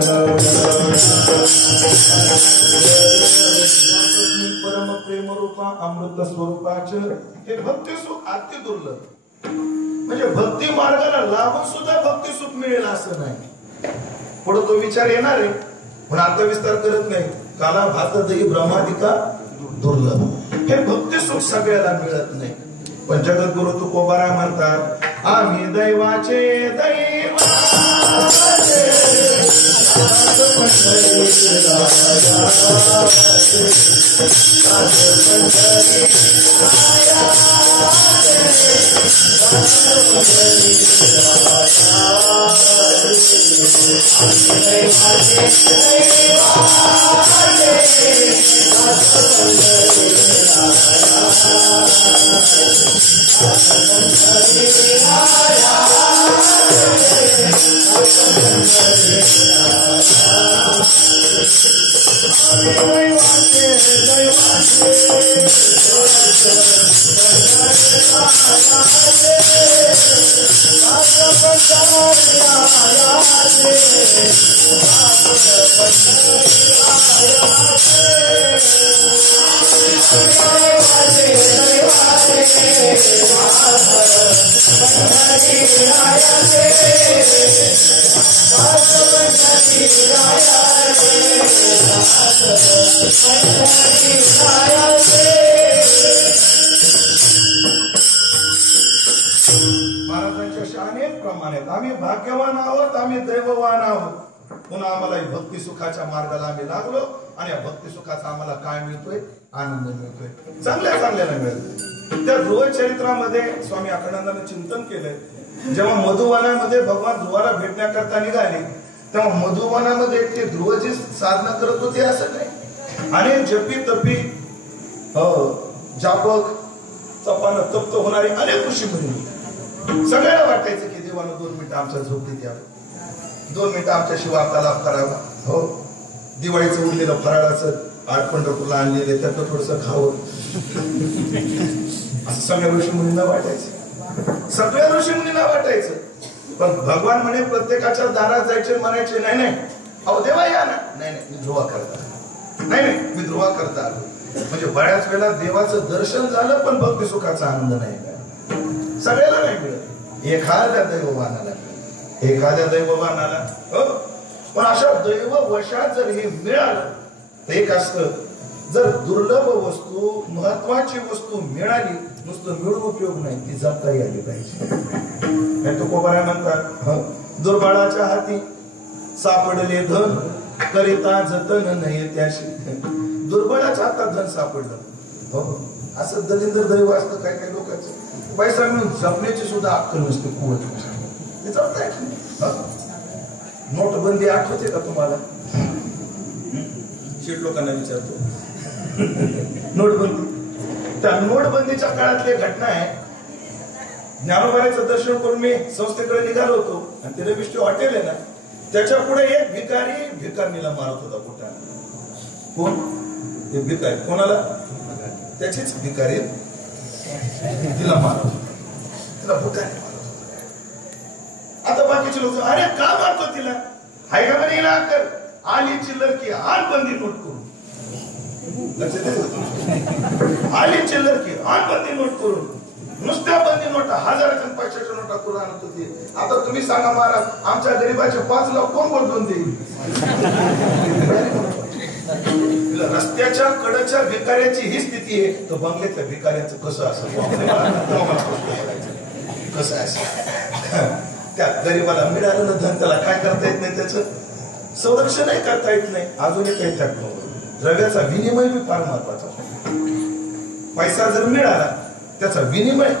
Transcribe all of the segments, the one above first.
परम प्रेम रूपा अमृत स्वरूपाच हे भक्ती सुख अति दुर्लभ. म्हणजे भक्ती मार्गाला लागून सुद्धा भक्ती सुख मिळेल असं नाही. पुढे तो विचार येणार आहे पण आता विस्तार करत नाही. काला भात दही ब्रह्मादिका दुर्लभ. हे भक्ती सुख सगळ्याला मिळत नाही. पण जगद्गुरु तुकोबाराय म्हणतात आम्ही दैवाचे दैव महाराजांच्या शानेत प्रमाणात आम्ही भाग्यवान आहोत. आम्ही दैववान आहोत. पुन्हा आम्हाला भक्ती सुखाच्या मार्गाला आम्ही लागलो आणि या भक्ती सुखाचा आम्हाला काय मिळतोय? आनंद मिळतोय. चांगल्या चांगल्याला मिळतोय. त्या ध्रुव चरित्रामध्ये स्वामी अखंडानंदाने चिंतन केलंय. जेव्हा मधुवनामध्ये भगवान ध्रुवाला भेटण्याकरता निघाले तेव्हा मधुवनामध्ये ते ध्रुवची साधना करत होते असं नाही. आणि जपी तपी जापक तपानं तप्त होणारे अनेक ऋषी मुनी सगळ्यांना वाटायचं की देवानं 2 मिनिटं आमच्या झोपडीत यावं, 2 मिनिटं आमच्याशी वार्तालाप करावा. हो, दिवाळीचं उरलेलं फराळाचं 8 पंढरपूरला आणलेले त्याचं थोडस खावं असं सगळ्या ऋषी मुनींना वाटायचं. सगळ्या ऋषी मुनींना वाटायचं. पण भगवान म्हणे प्रत्येकाच्या दारात जायचे म्हणायचे नाही नाही अहो देवा या ना. नाही नाही मी ध्रुवा करता. नाही नाही मी ध्रुवा करता आलो. म्हणजे बऱ्याच वेळा देवाचं दर्शन झालं पण भक्ती सुखाचा आनंद नाही मिळाला. सगळ्याला नाही मिळत. एखाद्या दैववानाला एखाद्या दैववानाला हो. पण अशा दैव वशात जर हे मिळालं तर एक असतं जर दुर्लभ वस्तू महत्वाची वस्तू मिळाली नुसतं मिळून उपयोग नाही ती जपता यायला पाहिजे. तुकोबाराय म्हणतात दुर्बळाच्या हाती सापडले धन करिता जतन नाही त्याशी. दुर्बळाच्या हातात धन सापडलं हो असं दलिंदर दैव असतं काही काही लोकांचं. पैसा मिळून जपण्याची सुद्धा अक्कल नसते कुवत ते जपताय. नोटबंदी आठवते का तुम्हाला? शेट लोकांना विचारतो नोटबंदी. त्या नोटबंदीच्या काळातली घटना आहे. ज्ञानोबारायचं दर्शन करून मी संस्थेकडे निघालो होतो आणि ते रविष्टी हॉटेल आहे ना त्याच्या पुढे एक भिकारी भिकारणीला मारत होता. कुठं कोण? एक भिकारी. कोणाला? त्याचीच भिकारी तिला मारत होता. तिला भिकारी मारत होता. आता बाकीचे लोक अरे का मारतो तिला? हाय का म्हणे हिला अक्कल? आली चिल्लर की आण बंदी नोट करून. आली चिल्लर की आण बंदी नोट करून. नुसत्या बंदी नोटा 1000च्या 500च्या नोटा करून आणत होती. आता तुम्ही सांगा महाराज आमच्या गरीबाचे 5 लाख कोण बोलून देईल? रस्त्याच्या कडच्या भिकाऱ्याची ही स्थिती आहे तर बंगल्यातल्या भिकाऱ्याचं कसं असं कसं असं? त्या गरीबाला मिळालं ना धन त्याला काय करता येत नाही त्याचं संरक्षणही करता येत नाही. अजूनही काही त्यात द्रव्याचा विनिमय बी फार महत्वाचा. पैसा जर मिळाला त्याचा विनिमय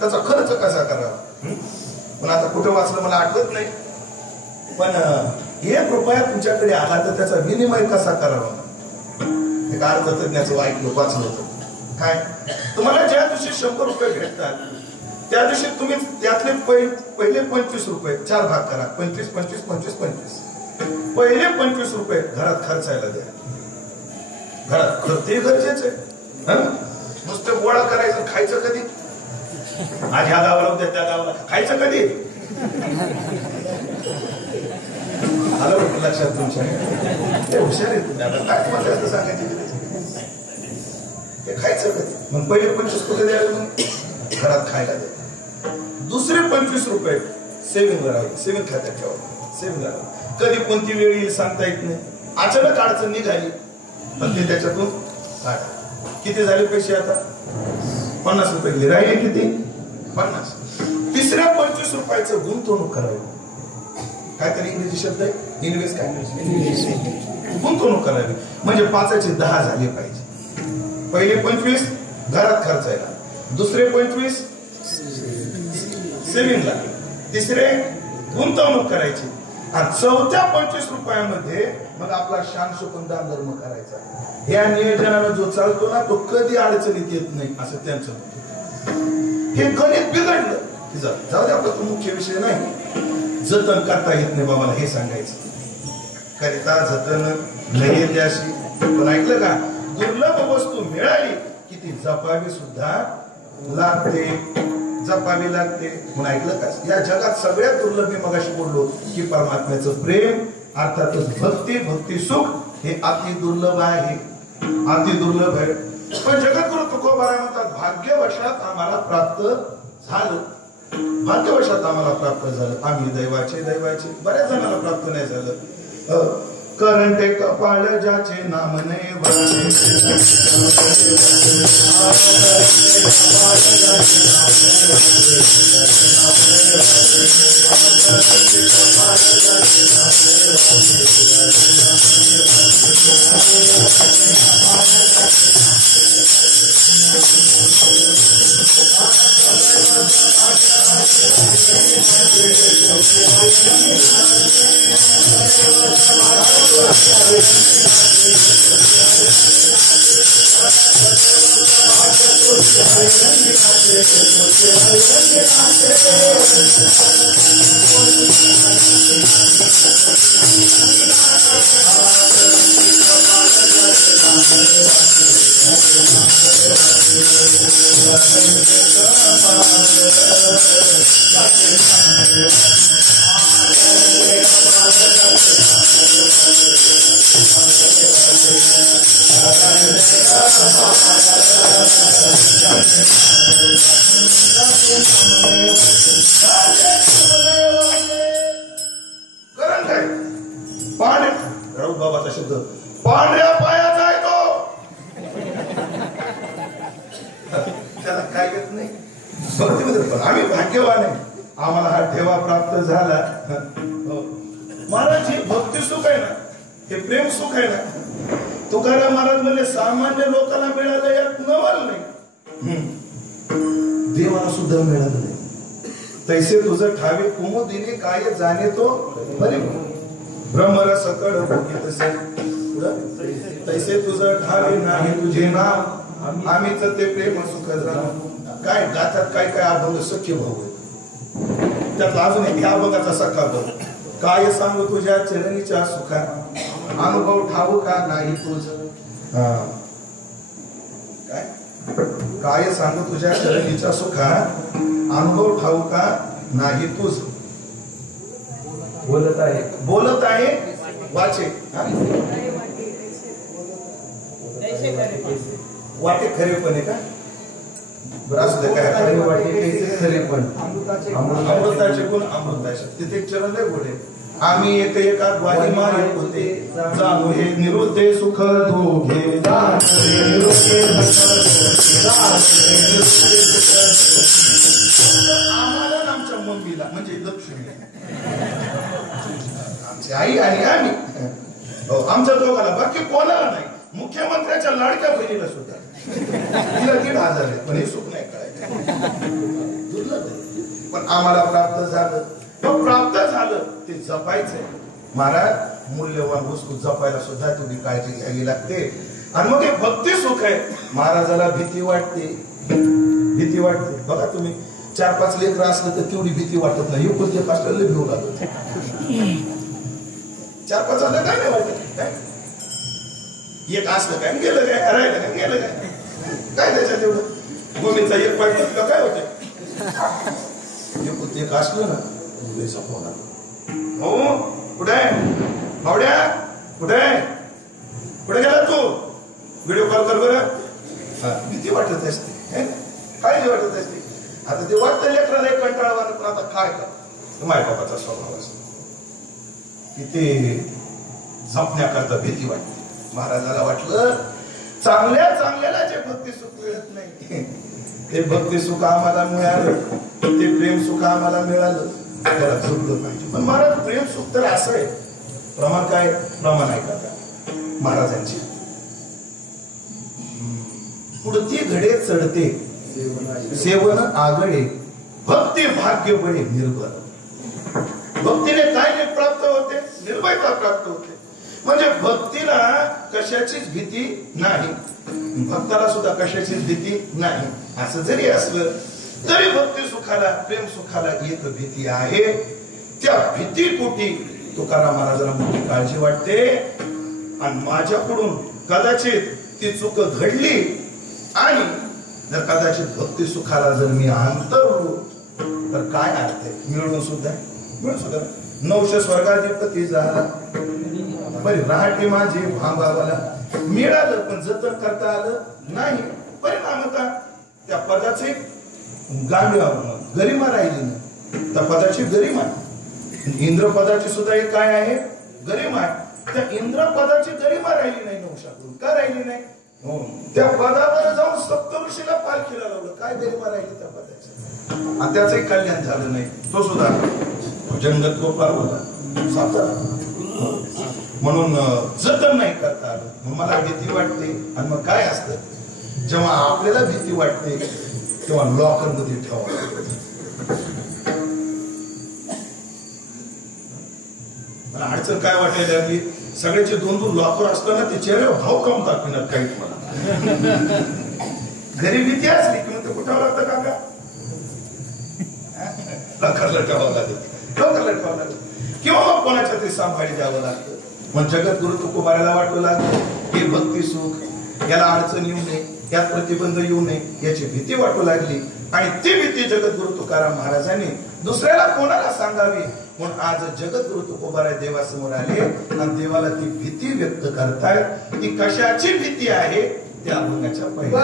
त्याचा खर्च कसा करावा. पण आता कुठं वाचलं मला आठवत नाही. पण 1 रुपया तुमच्याकडे आला तर त्याचा विनिमय कसा करावा. एक अर्थतज्ञाचं ऐकलं वाचलं होतं. काय तुम्हाला ज्या दिवशी 100 रुपये भेटतात त्या दिवशी तुम्ही त्यातले पहिले 25 रुपये 4 भाग करा. 25 25 25 25. पहिले 25 रुपये घरात खर्चायला द्या. घरात खर्चही गरजेचं आहे. नुसतं गोळा करायचं खायचं कधी? आज ह्या गावाला उद्या त्या गावाला खायचं कधी? आलं वाटतं लक्षात तुमच्या. ते हुशार आहे तुम्ही. आता काय तुम्हाला जास्त सांगायचे ते खायचं कधी. मग पहिले 25 रुपये द्यायला तुम्ही घरात खायला द्या. दुसरे 25 रुपये सेव्हिंग राहावे, सेव्हिंग खात्यात ठेवा. सेव्हिंग राहावं. कधी कोणती वेळ येईल सांगता येत नाही. अचानक अडचण निघाली पण ते त्याच्यातून काढा. किती झाले पैसे आता? 50 रुपये राहिले. किती? 50. तिसऱ्या 25 रुपयाचं गुंतवणूक करावी. काहीतरी इंग्रजी शब्द आहे इन्व्हेस्ट. काय गुंतवणूक करावी म्हणजे 5चे 10 झाले पाहिजे. पहिले 25 घरात खर्चायला, दुसरे 25 सेव्हिंगला, तिसरे गुंतवणूक करायची आणि चौथ्या 25 रुपयामध्ये मग आपला शान शोकून दान धर्म करायचा. या नियोजनाला जो चालतो ना तो कधी अडचणीत येत नाही असं त्यांचं. हे गणित बिघडलं की जाऊ दे, आपला तो मुख्य विषय नाही. जतन करता येत नाही बाबाला हे सांगायचं. करिता जतन नाही त्याशी. पण ऐकलं का, दुर्लभ वस्तू मिळाली की ती जपावी सुद्धा लागते. जपावी लागते. म्हणून ऐकलं का, या जगात सगळ्यात दुर्लभ मी मगाशी बोललो की परमात्म्याचं प्रेम अर्थातच भक्ती, भक्ती सुख हे अति दुर्लभ आहे. अति दुर्लभ आहे. पण जगद्गुरु तुकोबाराय म्हणतात भाग्यवशात आम्हाला प्राप्त झालं. भाग्यवशात आम्हाला प्राप्त झालं. आम्ही दैवाचे बऱ्याच जणांना प्राप्त नाही झालं. करंटे कपाळ ज्याचे नाम नाही वरचे, बाबाचा शब्द पांढऱ्या पायाचा आहे तो. त्याला काय येत नाही. पण आम्ही भाग्यवान आहे, आम्हाला हा ठेवा प्राप्त झाला. महाराज हे भक्ती सुख आहे ना, हे प्रेम सुख आहे ना, तुकाराम महाराज म्हणजे सामान्य लोकांना मिळालं यात नवल नाही. देवाला सुद्धा मिळालं नाही. तैसे तुझं ठावे कुमुदिनी काय जाणे तो बरे ब्रह्मरस कड भोगितसे. तैसे तुझं ठावे नाही तुझे नाम आम्हीच ते प्रेम सुख जाण. काय गातात काय काय अभंग सख्य भाऊ आहे. त्यात अजून एक अभंगाचा सखा भाऊ. काय सांगू तुझ्या चरणीच्या सुखा अनुभव ठाऊ का नाही तुझ. काय सांगू तुझ्या चरणीच्या सुखा अनुभव ठाऊ का नाही तुझ. बोलत आहे वाचे वाटे खरे पण आहे का. काय खरे पण अमृताचे गुण अमृताचे. तिथे चरण लय गोडे. आम्ही एक एका द्वारी मारे होते जाणू हे निरुद्धे सुख दोघे. आम्हाला आमच्या मम्मीला म्हणजे लक्ष्मी आमची आई आणि आम्ही आमच्या दोघाला, बाकी कोणाला नाही. मुख्यमंत्र्याच्या लाडक्या बहिणीला सुद्धा तिला 1,500 आहे पण हे सुख नाही कळायचं. दुर्लभ पण आम्हाला प्राप्त झालं. प्राप्त झालं ते जपायचंय. महाराज मूल्यवान वस्तू जपायला सुद्धा तेवढी काळजी घ्यावी लागते. आणि मग हे भक्ती सुख आहे. महाराजाला भीती वाटते, भीती वाटते. बघा तुम्ही 4-5 लेकरं असलं तर तेवढी भीती वाटत नाही. एकुलते 5 लय भिऊ लागत. 4-5 असलं काय नाही वाटत. काय एक असलं काय गेलं काय हरायला काय गेलं काय काय त्याच्यात एवढं. गोमीचा एक पाय तुला काय होत. एकुलते एक असलं ना हो कुठे भावड्या, कुठे कुठे गेला तू? व्हिडिओ कॉल कर बरं. भीती वाटत असते, काळजी वाटत असते. आता ते वाटतं लेकराला एक कंटाळवानं, पण आता काय का माय बाबाचा स्वभाव असतो की ते झंपण्याकरता भीती वाटते. महाराजाला वाटलं चांगल्या चांगल्याला जे भक्ती सुख मिळत नाही ते भक्ती सुख आम्हाला मिळालं, ते प्रेम सुख आम्हाला मिळालं, त्याला झुकलं पाहिजे. पण महाराज प्रेम सुख तर असं आहे, प्रमाण काय? प्रमाण आहे का महाराजांची? पुढती घडे चढते सेवन आगळे, भक्ती भाग्य बळे निर्भय. भक्तीने काय प्राप्त होते? निर्भयता प्राप्त होते. म्हणजे भक्तीला कशाचीच भीती नाही, भक्ताला सुद्धा कशाचीच भीती नाही. असं जरी असलं तरी भक्ती सुखाला, प्रेम सुखाला एक भीती आहे. त्या भीतीपोटी तुकाराम महाराजांना मोठी काळजी वाटते. आणि माझ्याकडून कदाचित ती चूक घडली आणि जर कदाचित भक्ती सुखाला जर मी अंतरलो तर काय अर्थ आहे? मिळून सुद्धा नवशे स्वर्गाधिपती झाला, बरी राहटी माझी भांबावाला. मिळालं पण जतन करता आलं नाही. परिणाम होता त्या पदाची गरिमा राहिली नाही. त्या पदाची गरिमा, इंद्र पदाची सुद्धा एक काय आहे? गरिमा आहे. त्या इंद्र पदाची गरिमा राहिली नाही नवशाकडून. का राहिली नाही? त्या पदावर जाऊन सप्तऋषीला पालखीला लावलं. काय गरिमा राहिली त्या पदाची? आणि त्याचंही कल्याण झालं नाही. तो सुद्धा जंगत गोपाळ होता म्हणून जतन नाही करता आलं. मग मला भीती वाटते. आणि मग काय असतं जेव्हा आपल्याला भीती वाटते तेव्हा लॉकर मध्ये ठेवा. अडचण काय वाटायला लागली? सगळ्याचे 2-2 लॉकर असताना ते चेहरे भाव कम दाखविणार काही तुम्हाला. घरी भीती असली की मग ते कुठावं लागतं का? लॉकरला ठेवावं लागेल, लॉकरला ठेवावं लागेल. किंवा मग कोणाच्या तरी सांभाळी द्यावं लागतं. मग जगद्गुरु तुकोबाराला वाटू लागलं हे भक्ती सुख, याला अडचण येऊ नये, यात प्रतिबंध येऊ नये, याची भीती वाटू लागली. आणि ती भीती जगद्गुरु तुकाराम महाराजांनी दुसऱ्याला कोणाला सांगावी म्हणून आज जगद्गुरु तुकोबारा देवासमोर आले आणि देवाला ती भीती व्यक्त करतायत. ती कशाची भीती आहे त्या बघण्याच्या पहिले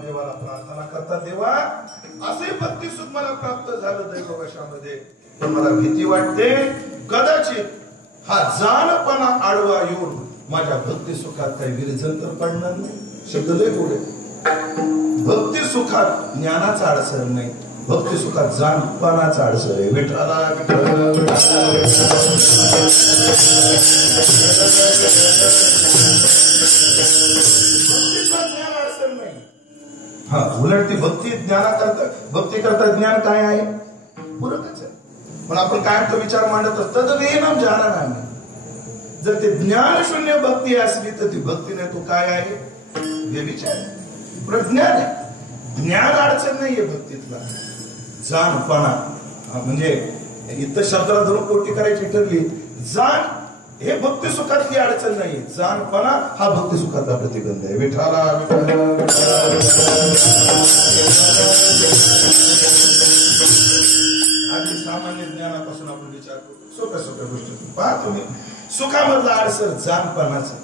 देवाला प्रार्थना करता, देवा असे भक्ती सुख मला प्राप्त झालं दैववशामध्ये, पण मला भीती वाटते कदाचित हा जाणपणा आडवा येऊन माझ्या भक्ती सुखात काही विरजन तर पडणार नाही. शब्द लय पुढे. भक्ती सुखात ज्ञानाचा अडसर नाही, भक्ती सुखात जाणपणाचा अडसर आहे. विठ्ठला हा उलट ती भक्ती भक्ती करता ज्ञान काय आहे? पूरकच आहे. पण आपण काय तो विचार मांडत तद वेनम जाणा नाही. जर ते ज्ञानशून्य भक्ती असली तर ती भक्ती नाही, तो काय आहे? व्यभिचार, प्रज्ञान आहे. ज्ञान अडचण नाहीये भक्तीतला, जाणपणा. म्हणजे इथं शब्दाला धरून कोटी करायची ठरली, जाण हे भक्ती सुखातली अडचण नाही, जाणपणा हा भक्ती सुखातला प्रतिबंध आहे. विठाला अगदी सामान्य ज्ञानापासून आपण विचार करू, सोप्या सोप्या गोष्टी पहा तुम्ही. सुखामधला आडसर जाणपणाचा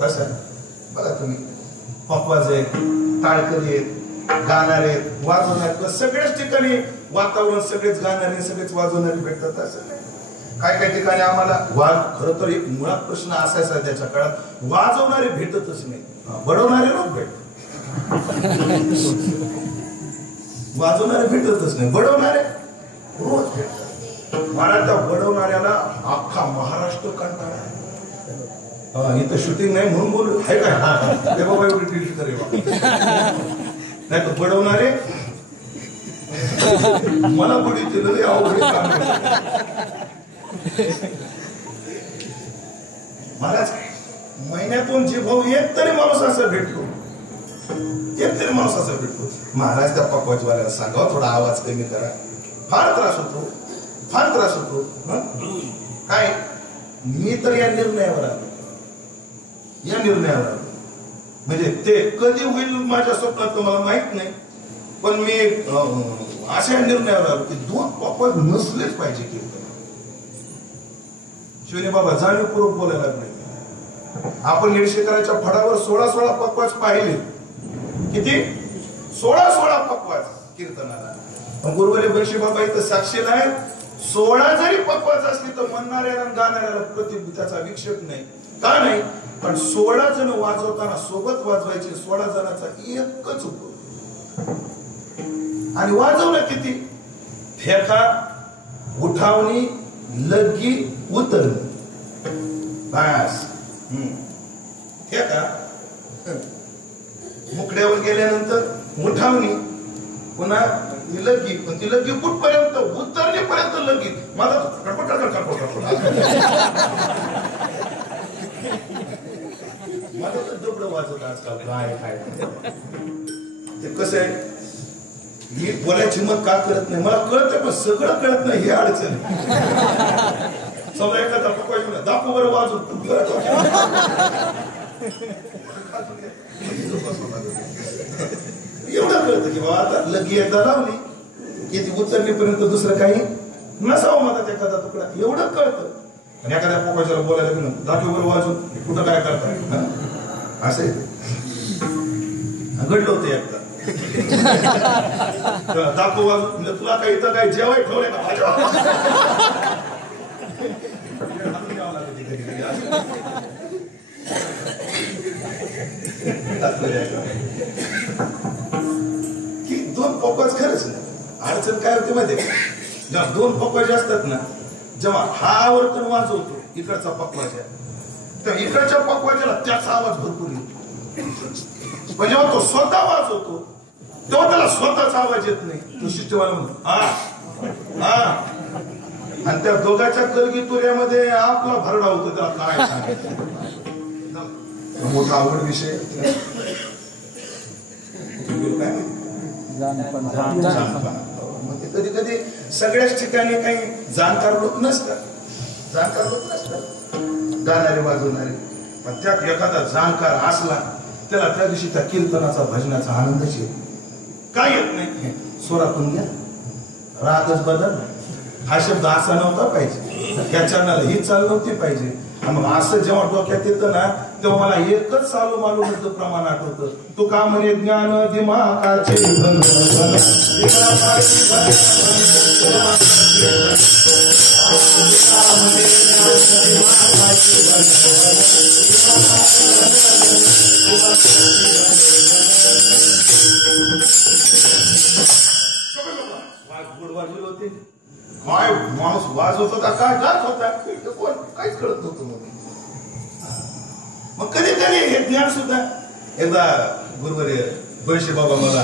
कसं बघा तुम्ही. पप्पाज आहेत, टाळकरी आहेत, गाणारे आहेत, वाजवणारे, सगळ्याच ठिकाणी वातावरण सगळेच गाणारे सगळेच वाजवणारे भेटतात असं नाही. काय काय ठिकाणी आम्हाला खरं तर एक मुळात प्रश्न असायचा त्याच्या काळात, वाजवणारे भेटतच नाही, बडवणारे लोक भेटतात. वाजवणारे भेटतच नाही, बडवणारे रोज भेटतात. मला त्या बडवणाऱ्याला अख्खा महाराष्ट्र कंटाळा आहे. इथं शूटिंग नाही म्हणून बोल आहे काय ते बाबा एवढी डिलीट करेल नाही तर बडवणारे मला बडी दिलं अवघड काम महाराज. महिन्यातून जे भाऊ एक तरी माणूस असा भेटतो, एक तरी माणूस असा भेटतो. महाराज त्या पकवाजवाल्याला सांगा थोडा आवाज कमी करा, फार त्रास होतो, फार त्रास होतो. काय मी तर या निर्णयावर आलो, या निर्णयावर आलो. म्हणजे ते कधी होईल माझ्या स्वप्नात मला माहित नाही, पण मी अशा निर्णयावर आलो की 2 पकवाज नसलेच पाहिजे कीर्तन. शिवने बाबा जाणीवपूर्वक बोलायला लागले. आपण निडशेकराच्या फडावर 16 पकवाज पाहिले. किती? 16 पकवाज कीर्तनाला. गुरुवारी बंशी बाबा इथं साक्षीला आहे. 16 जरी पकवाज असली तर म्हणणाऱ्याला आणि गाणाऱ्याला त्याचा विक्षेप नाही. का नाही? पण 16 जण वाजवताना सोबत वाजवायचे. 16 जणांचा एकच उपयोग. आणि वाजवलं किती? फेका, उठावणी, लग्गी, उतरणी, बस. फेका मुकड्यावर गेल्यानंतर उठावणी, पुन्हा ती लग्गी. पण ती लग्गी कुठपर्यंत? उतरणीपर्यंत लग्गी. माझा कटपट माझं तर डबडं वाजवत आजकाल. काय ते कसं आहे, मी बोलायची मग का करत नाही, मला कळतं पण सगळं कळत नाही, हे अडचण. समजा एखादा पकवायचं दाखव बरं वाजून, एवढं कळतं की बाबा आता लगी एकदा लावली की ती उचलणीपर्यंत दुसरं काही नसावं मधात एखादा तुकडा, एवढं कळतं. आणि एखाद्या पकवायच्याला बोलायला गेलं दाखव बरं वाजून, कुठं काय करताय असं घडलं होतं एकदा. दाखव वाजून, तुला काही इथं काय जेवाय ठेवलंय का? की 2 पकवाज खरंच ना अडचण काय होते माहिती? जेव्हा 2 पकवाज असतात ना, जेव्हा हा आवर्तन वाजवतो इकडचा पकवाज, तर इकडच्या पकवाजाला त्याचा आवाज भरपूर येतो. पण जेव्हा तो स्वतः वाजवतो तेव्हा त्याला स्वतःचा आवाज येत नाही. तो शिट्टीवाला म्हणतो हा हा, आणि त्या दोघांच्या करगितुऱ्यामध्ये आपला भरडा होतो. त्याला काय सांगायचं, मोठा आवड विषय. कधी कधी सगळ्याच ठिकाणी काही जाणकार लोक नसतात, जाणकार लोक नसतात गाणारे वाजवणारे. पण त्यात एखादा जाणकार असला त्याला त्या दिवशी त्या कीर्तनाचा भजनाचा आनंदच येतो. काय येत नाही? स्वरातून घ्या, रागच बदल. हा शब्द असा नव्हता पाहिजे, त्या चरणाला ही चाल नव्हती पाहिजे. मग असं जेव्हा डोक्यात येतं ना तेव्हा मला एकच चालू मालूम प्रमाण आठवतं. तू का म्हणे ज्ञान दिमाकाचे वाजवले होते. काय माणूस वाजवत होता, काय गात होता, कोण काहीच कळत नव्हतं. मग कधी कधी हे ज्ञान सुद्धा. एकदा गुरुवारी बळशी बाबा मला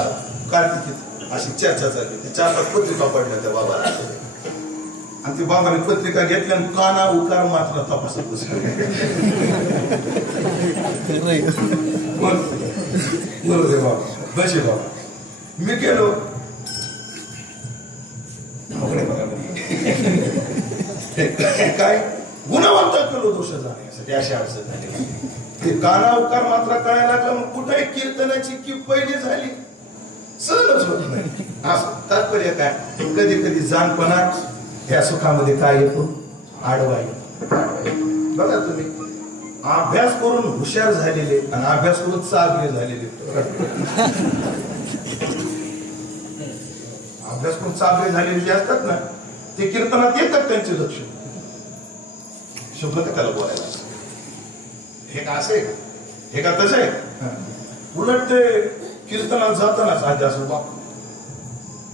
कार्तिकीत अशी चर्चा झाली, 4-5 पत्रिका पडल्या त्या बाबाला. आणि ती बाबाने पत्रिका घेतली आणि काना उकार मात्र तपासत बसला. बरोबर बाबा बसे बाबा. मी गेलो काय गुणवंत केलो दोष जाण्यासाठी अशी अडचण झाली. ते काना उकार मात्र कळायला लागला. मग कुठे कीर्तनाची की पहिली झाली सहजच होत नाही. असं तात्पर्य काय, कधी कधी जाणपणा या सुखामध्ये काय येतो, आडवा येतो. बघा तुम्ही अभ्यास करून हुशार झालेले आणि अभ्यास करून चालले झालेले, अभ्यास करून चालले झालेले जे असतात ना ते कीर्तनात येतात. त्यांचे लक्ष शब्द का त्याला बोलायला हे का असं आहे, हे का तसं आहे. उलट ते कीर्तनात जातानाच आधी असं बाप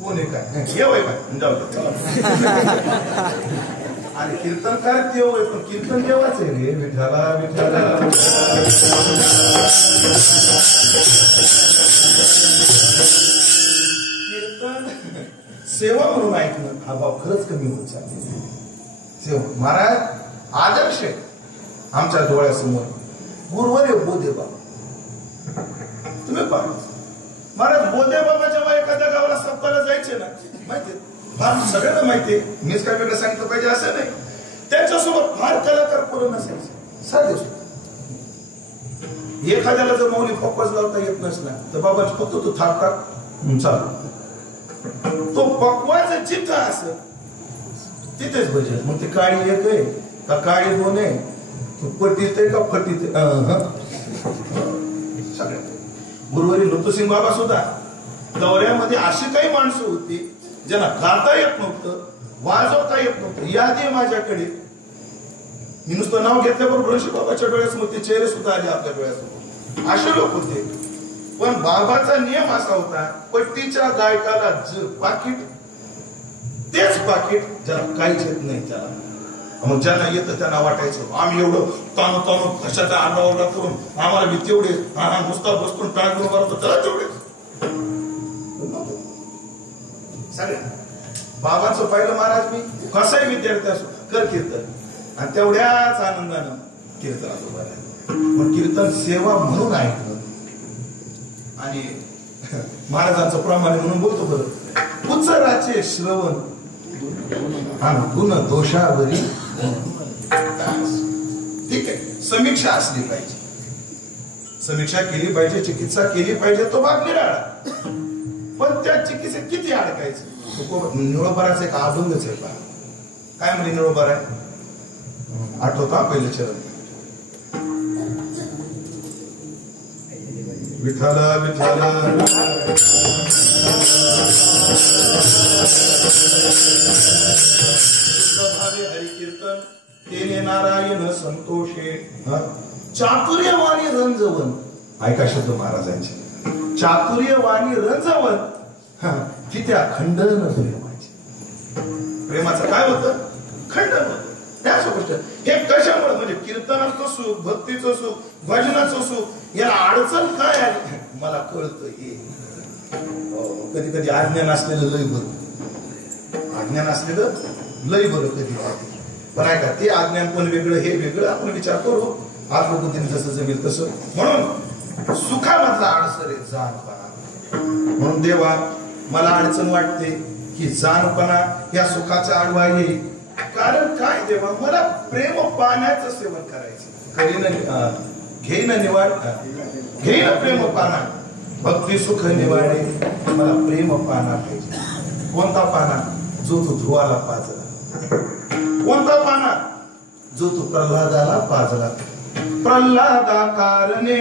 कोण आहे काय येवय काय जाऊ. आणि कीर्तनकार देव आहे पण कीर्तन देवाच आहे रे. विठाला विठाला कीर्तन सेवा म्हणून ऐकणं हा भाव खरंच कमी होत चालले. सेवा महाराज आदर्श आहे आमच्या डोळ्यासमोर. गुरुवर बोधे बाबा तुम्ही पहा महाराज. बोधे बाबा जेव्हा एखाद्या गावाला सप्ताला जायचे ना माहितीये, फार सगळ्यांना माहितीये, मीच काय वेगळं सांगितलं पाहिजे असं नाही. त्यांच्यासोबत फार कलाकार करून नसायचे साधे. एखाद्याला जर मौली पक्वाज लावता येत नसला तर बाबा फक्त तो थाप टाक चालू. तो पक्वाज जिथं असं तिथेच बजेल. मग ते काळी एक आहे का काळी दोन आहे, तो पटीत आहे का फटीत आहे. सगळ्यात गुरुवारी लुतुसिंग बाबा सुद्धा दौऱ्यामध्ये अशी काही माणसं होती ज्यांना गाता येत नव्हतं, वाजवता येत नव्हतं. यादी माझ्याकडे, मी नुसतं नाव घेतल्याबरोबर बाबाच्या डोळ्यासमोर ते चेहरे सुद्धा आले आपल्या डोळ्यासमोर. असे लोक होते. पण बाबाचा नियम असा होता, पट्टीच्या गायकाला पाकिट तेच पाकिट ज्याला काहीच येत नाही त्याला. मग ज्यांना येतं त्यांना वाटायचं आम्ही एवढं ताणू ताणू कशाचा आरडाओरडा करून आम्हाला मी तेवढे नुसता बसतून टाळून मारतो त्याला तेवढे सगळे. बाबांचं पाहिलं महाराज मी कसाही विद्यार्थी असो कर कीर्तन आणि तेवढ्याच आनंदानं कीर्तनात उभा राहिला. मग कीर्तन सेवा म्हणून ऐकलं आणि महाराजांचं प्रमाणे म्हणून बोलतो बरं. उच्चराचे श्रवण आणि गुण दोषावरी ठीक आहे. समीक्षा असली पाहिजे, समीक्षा केली पाहिजे, चिकित्सा केली पाहिजे. तो भाग निराळा. पण त्या चिकित्सेत किती अडकायचं. निळोबाराच एक अभंगच आहे. काय म्हणजे निळोबार आहे आठवता पहिलं चरण. विठाला विठाला हरिकीर्तन तेने नारायण संतोषे. चातुर्यवाणी रंजवन. ऐका शब्द महाराजांचे. चातुर्यवाणी रंजवन किती खंडन प्रेमाचे. प्रेमाचं काय होतं, खंडन होतं. त्याच गोष्ट हे कशामुळे म्हणजे कीर्तनाचं सुख, भक्तीचं सुख, भजनाचं सुख याला अडचण काय आहे मला कळतं. हे कधी कधी अज्ञान असलेलं लय बरं, अज्ञान असलेलं लय बरं कधी वाटतं. पण ऐका ते अज्ञान पण वेगळं हे वेगळं आपण विचार करू आत्मबुद्धीने जसं जमेल तसं. म्हणून सुखामधला अडसर आहे जाणपणा. म्हणून देवा मला अडचण वाटते की जाणपणा या सुखाचा आडवा येईल. कारण काय देवा मला प्रेम पाण्याचं सेवन करायचं. घेईन निवाड घेईन प्रेम पाना भक्ती सुख निवाडे. मला प्रेम पाना पाहिजे. कोणता पाना, जो तू ध्रुवाला पाजला. कोणता पाना, जो तू प्रल्हादाला पाजला. प्रल्हादा कारणे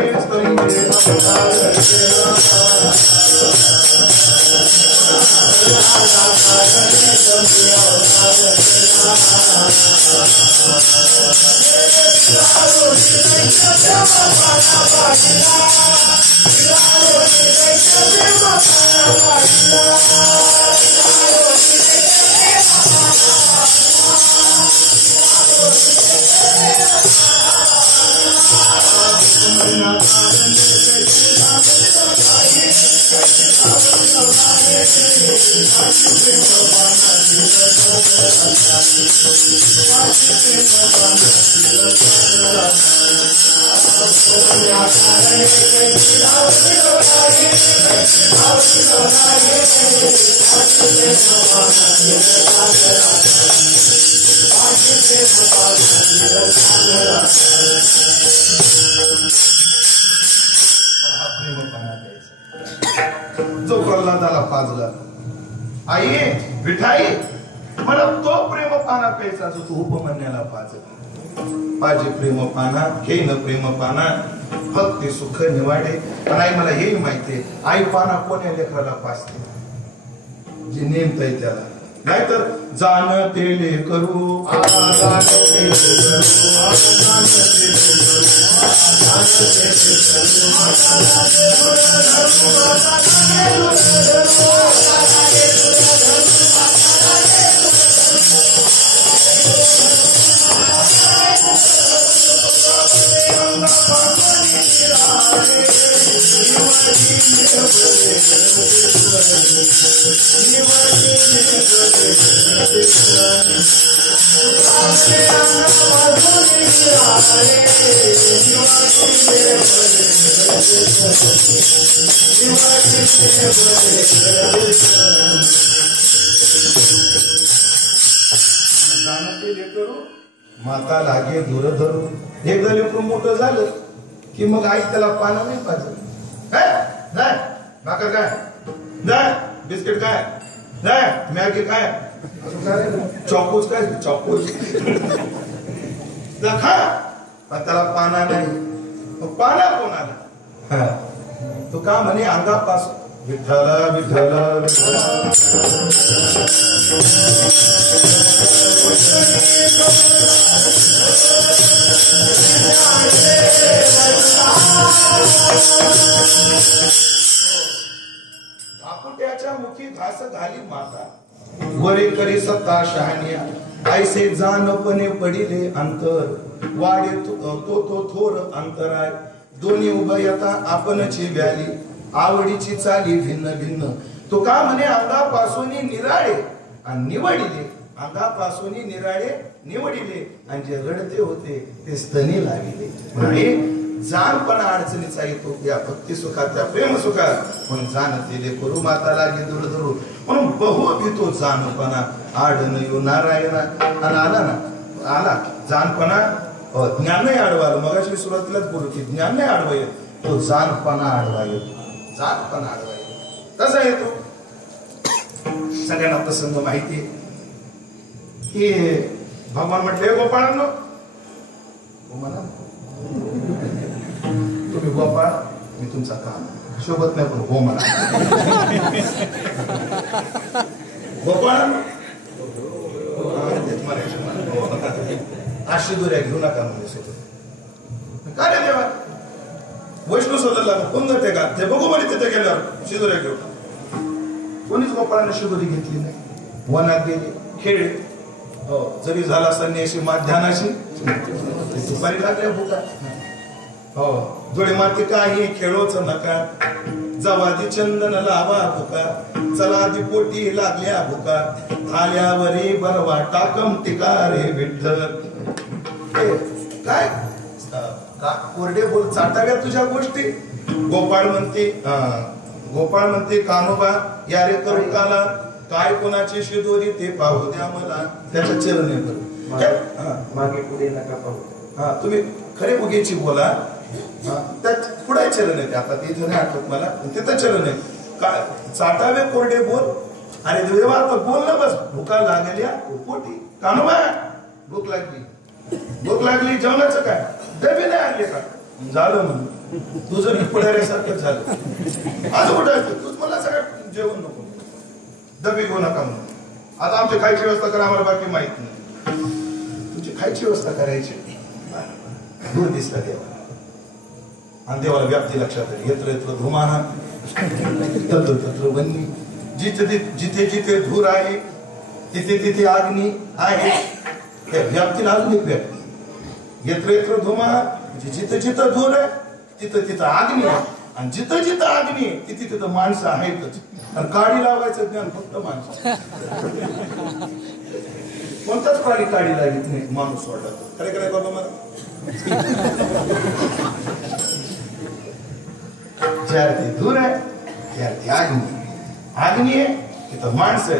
जो प्रल्हादाला पाजला, आई विठाई मला तो प्रेम पाना प्यायचा जो तू उपमन्याला पाजला. पाजे प्रेम पाना हे न प्रेम पाना भक्ती सुख निवाडे. पण आई मला हेही माहितीये, आई पाना कोण्या लेकराला पाजते जे नेमतय त्याला. नाहीतर जाण तेले करू माता लागे दूर धरू. एकदा लेकरू मोठं झालं की मग आई त्याला पानं नाही पाहिजे. भाकर काय जाय, बिस्किट काय जाय, मॅगी काय, चॉकोज काय चॉकोज खा. त्याला पाना नाही. पाना कोणाला तो का म्हणे अंगापासून विठ्ठल विठ्ठल आकुट्याच्या मुखी घास घाली माता वरे करी सत्ता शहानिया. ऐसे जानपणे पडिले अंतर वाडे तो थोर अंतराय. दोन्ही उभयता आपणची व्याली आवडीची चाली भिन्न भिन्न. तो का म्हणे अंगापासून निराळे आणि निवडिले. अंगापासून निराळे निवडिले आणि जे रडते होते ते स्तनी लाविले. म्हणजे जानपणा अडचणीचा येतो या भक्ती सुखात त्या प्रेम सुखात. म्हणून जाणतेले करू माता लागे दूर धरू. म्हणून बहु भीतो जानपणा आडन यो नारायणा. आणि आला ना आला जानपणा ज्ञान नाही आडवायला. मगाशी सुरुवातीलाच बोलू की ज्ञान नाही आडवा येत, तो जानपणा आडवा येतो. जानपणा आडवा येतो कसा येतो सगळ्यांना प्रसंग माहिती की भगवान म्हटले गोपाळांनो तुम्ही गोपाळ मी तुमचा काम शोभत नाही पण हो म्हणा. गोपाळांनो आशिदुऱ्या घेऊ नका म्हणजे सोबत. काय रे देवा वैष्णव सोदरला कोण जाते का ते बघू म्हणे तिथे गेल्यावर शिदुऱ्या घेऊ. कोणीच गोपाळाने शिदुरी घेतली नाही. वनात गेली खेळले. हो जरी झाला संन्याशी माध्यानाशी दुपारी लागल्या भुका. हो जोडे माती काही खेळोच नका. जवादी चंदन लावा भुका. चलादी पोटी लागल्या भुका. थाल्यावरी बनवा टाकम टिका रे विठ्ठल. काय कोरडे बोल चाटाव्या तुझ्या गोष्टी. गोपाळ म्हणते कानोबा या रे करू काला. काय कोणाची शिदोरी ते पाहू द्या मला. त्याच्या चरणे करू मागे पुढे नका पाहू. तुम्ही खरे मुगेची बोला. त्यात पुढे चरण आहे. आता ते इथं नाही आठवत मला तिथं चरण आहे. काय चाटावे कोरडे बोल. अरे देवा तर बोल ना बस. भुका लागल्या पोटी. कानोबा भूक लागली जेवणाचं काय डबे नाही आणले का झालं म्हणून तुझं पुढाऱ्यासारखं झालं. आज कुठं तूच मला सगळं जेवण नको डबे घेऊ नका म्हणून. आता आमची खायची व्यवस्था करा आम्हाला बाकी माहित नाही. तुमची खायची व्यवस्था करायची. दूर दिसला देवा आणि देवाला व्याप्ती लक्षात आली. यत्र यत्र धुमाना तत्र तत्र वन्नी. जिथे जिथे धूर आहे तिथे तिथे अग्नी आहे. त्या व्याप्तीला अजून एक व्याप्ती. यत्र यत्र धुमा जिथे जिथे धूर आहे तिथं तिथं अग्नी आहे. आणि जिथं जिथं अग्नी आहे तिथे तिथं माणसं आहेतच. आणि काडी लावायचं ज्ञान फक्त माणसं. कोणताच प्राणी काडी लावित नाही, माणूस सोडला. खरे खरे बाबा मला ज्यार्थी दूर आहे त्यार्थी अग्नी आहे, तिथं माणसं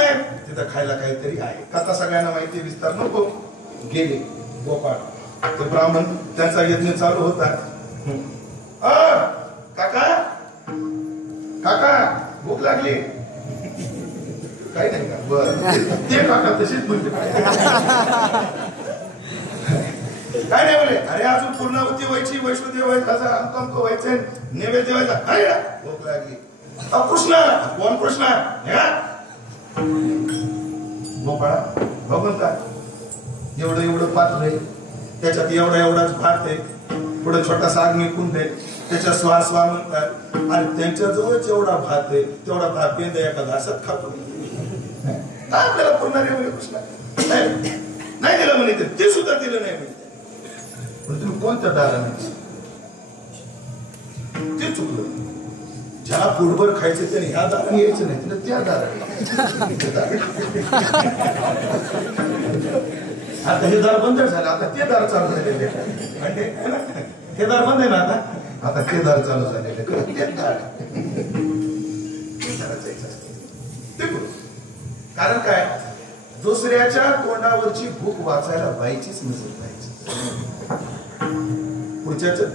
आहे तिथं खायला काहीतरी आहे. कथा सगळ्यांना माहिती, विस्तार नको. गेले गोपाळ, ते ब्राह्मण, त्यांचा यज्ञ चालू होता. काका काका भूक लागली काही नाही का? बर ते काका तशीच बोलते. काय नाही बोले, अरे अजून पूर्णावती व्हायची, वैष्णोदेव व्हायचा, अंकंक व्हायचे, नैवेद्य व्हायचा. काय भूक लागली. कृष्ण कोण? कृष्ण गोपाळा भगवंता एवढं एवढं पात्र आहे, त्याच्यात एवढाच भात आहे, पुढे छोटासा अग्नी कुंड आहे, त्याच्या श्वास म्हणतात. आणि त्यांच्या जवळच एवढा भात आहे, तेवढा भात पेंद एका घासात खातो. काय आपल्याला पुरणार आहे कृष्ण? नाही दिलं म्हणे, ते सुद्धा दिलं नाही म्हणे. पण तुम्ही कोणत्या दाराने? ते चुकलं. ज्याला पोटभर खायचं त्याने ह्या दाराने यायचं नाही, तिला त्या दाराने. आता हे दार बंद झालं, आता ते दार चालू झालेले. हे दार बंद आहे ना आता ते दार चालू झालेले. तेच दार कारण काय? दुसऱ्याच्या तोंडावरची भूक वाचायला बाईचीच नजर पाहिजे.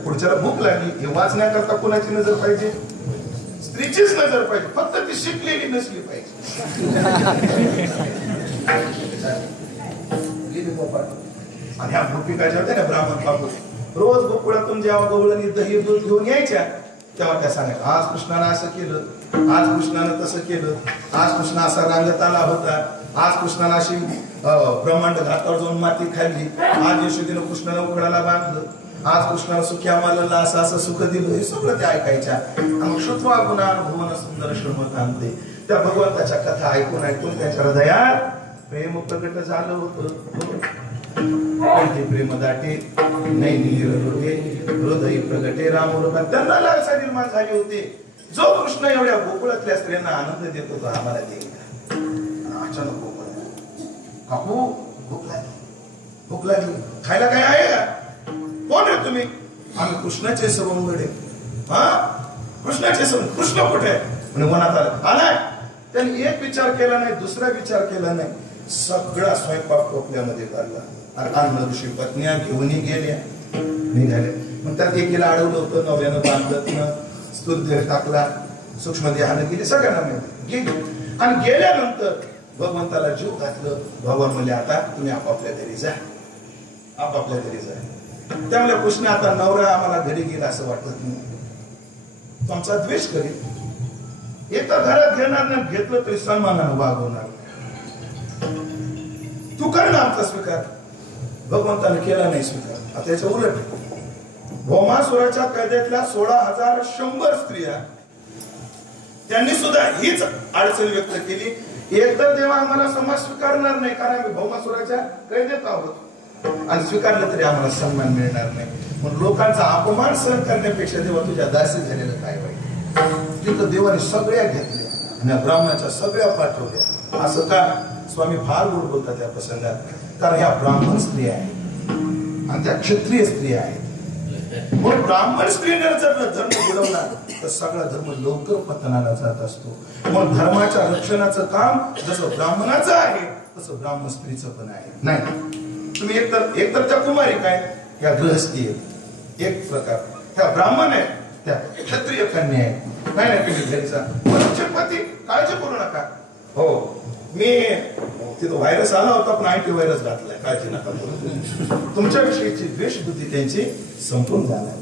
पुढच्याला भूक लागली हे वाचण्याकरता कोणाची नजर पाहिजे? स्त्रीचीच नजर पाहिजे. फक्त ती शिकलेली नसली पाहिजे. आणि ह्या भूपिका ज्या होत्या ना ब्राह्मण बाबू, रोज गोकुळातून जेव्हा गवळणी दही दूध घेऊन यायच्या तेव्हा त्या सांगायच्या, आज कृष्णानं असं केलं, आज कृष्णानं तसं केलं, आज कृष्ण असा रांगत आला होता, आज कृष्णानं अशी ब्रह्मांड घातावर जाऊन माती खाल्ली, आज यशोदेनं कृष्णाला उघडाला बांधलं, आज कृष्णाला सुख्या मालला असं असं सुख दिलं. हे सगळं ते ऐकायच्या. आणि श्रुत्वा गुणान भुवन सुंदर श्रमतांते, त्या भगवंताच्या कथा ऐकून त्यांच्या हृदयात प्रेम प्रकट झालं होतं. कोणते प्रेम दाटे नाही निरलोटे, हृदय प्रगटे रामरूपा. त्यांना लालसा निर्माण झाली होती. जो कृष्ण एवढ्या गोकुळातल्या स्त्रियांना आनंद देत होता, आम्हाला देईल. अचानक गोकुळ काकू भूक लागली खायला काय आहे का? कोण आहे तुम्ही? आम्ही कृष्णाचे सवंगडे. कृष्णाचे सवंग. कृष्ण कुठे आहे? म्हणजे मनात आलाय. त्यांनी एक विचार केला नाही, दुसरा विचार केला नाही, सगळा स्वयंपाक टोपल्यामध्ये काढला. अन्न ऋषी पत्न्या घेऊन गेल्या, निघाल्या. मग त्यात एकीला अडवलं होतं, नव्यानं बांधलं, स्तुत्य टाकला, सूक्ष्म देहानं गेली, सगळ्यांना गेली. आणि गेल्यानंतर भगवंताला जीव घातलं. भगवान म्हणले, आता तुम्ही आपापल्या घरी जा, आपापल्या घरी जा. त्यामुळे कृष्ण आता नवरा आम्हाला घरी गेला असं वाटत नाही, तुमचा द्वेष करेल. एक तर घरात घेणार नाही, घेतलं तरी सन्मानानं वागवणार. तू कर ना आमचा स्वीकार. भगवंताने केला नाही स्वीकार. आता याच्या उलट भौमासुराच्या कैद्यातल्या 16,100 स्त्रिया त्यांनी सुद्धा हीच अडचण व्यक्त केली. एकतर देवा आम्हाला समाज स्वीकारणार नाही, कारण आम्ही भौमासुराच्या कैदेत आहोत, आणि स्वीकारलं तरी आम्हाला सन्मान मिळणार नाही. म्हणून लोकांचा अपमान सहन करण्यापेक्षा देवा तुझ्या दासी झालेलं काय वाईट. तिथं देवाने सगळ्या घेतल्या आणि ब्राह्मणाच्या सगळ्या पाठवल्या. असं का? स्वामी फार गोड बोलतात त्या प्रसंगात. कारण ह्या ब्राह्मण स्त्रिया आहेत आणि त्या क्षत्रिय स्त्रिया आहेत. म्हणून ब्राह्मण स्त्रीने जर धर्म बुडवला तर सगळा धर्म लवकर पतनाला जात असतो. म्हणून धर्माच्या रक्षणाचं काम जसं ब्राह्मणाचं आहे तसं ब्राह्मण स्त्रीचं पण आहे. नाही तुम्ही एकतर त्या कुमारी काय या गृहस्थी आहेत एक प्रकार, त्या ब्राह्मण आहेत, त्या क्षत्रिय कन्या आहेत. नाही तुम्ही घरी जा, पती काळजी करू नका. हो मी तिथं व्हायरस आला होता पण अँटीव्हायरस घातलाय, काळजी नका करू. तुमच्याविषयीची द्वेषबुद्धी त्यांची संपून जाणार.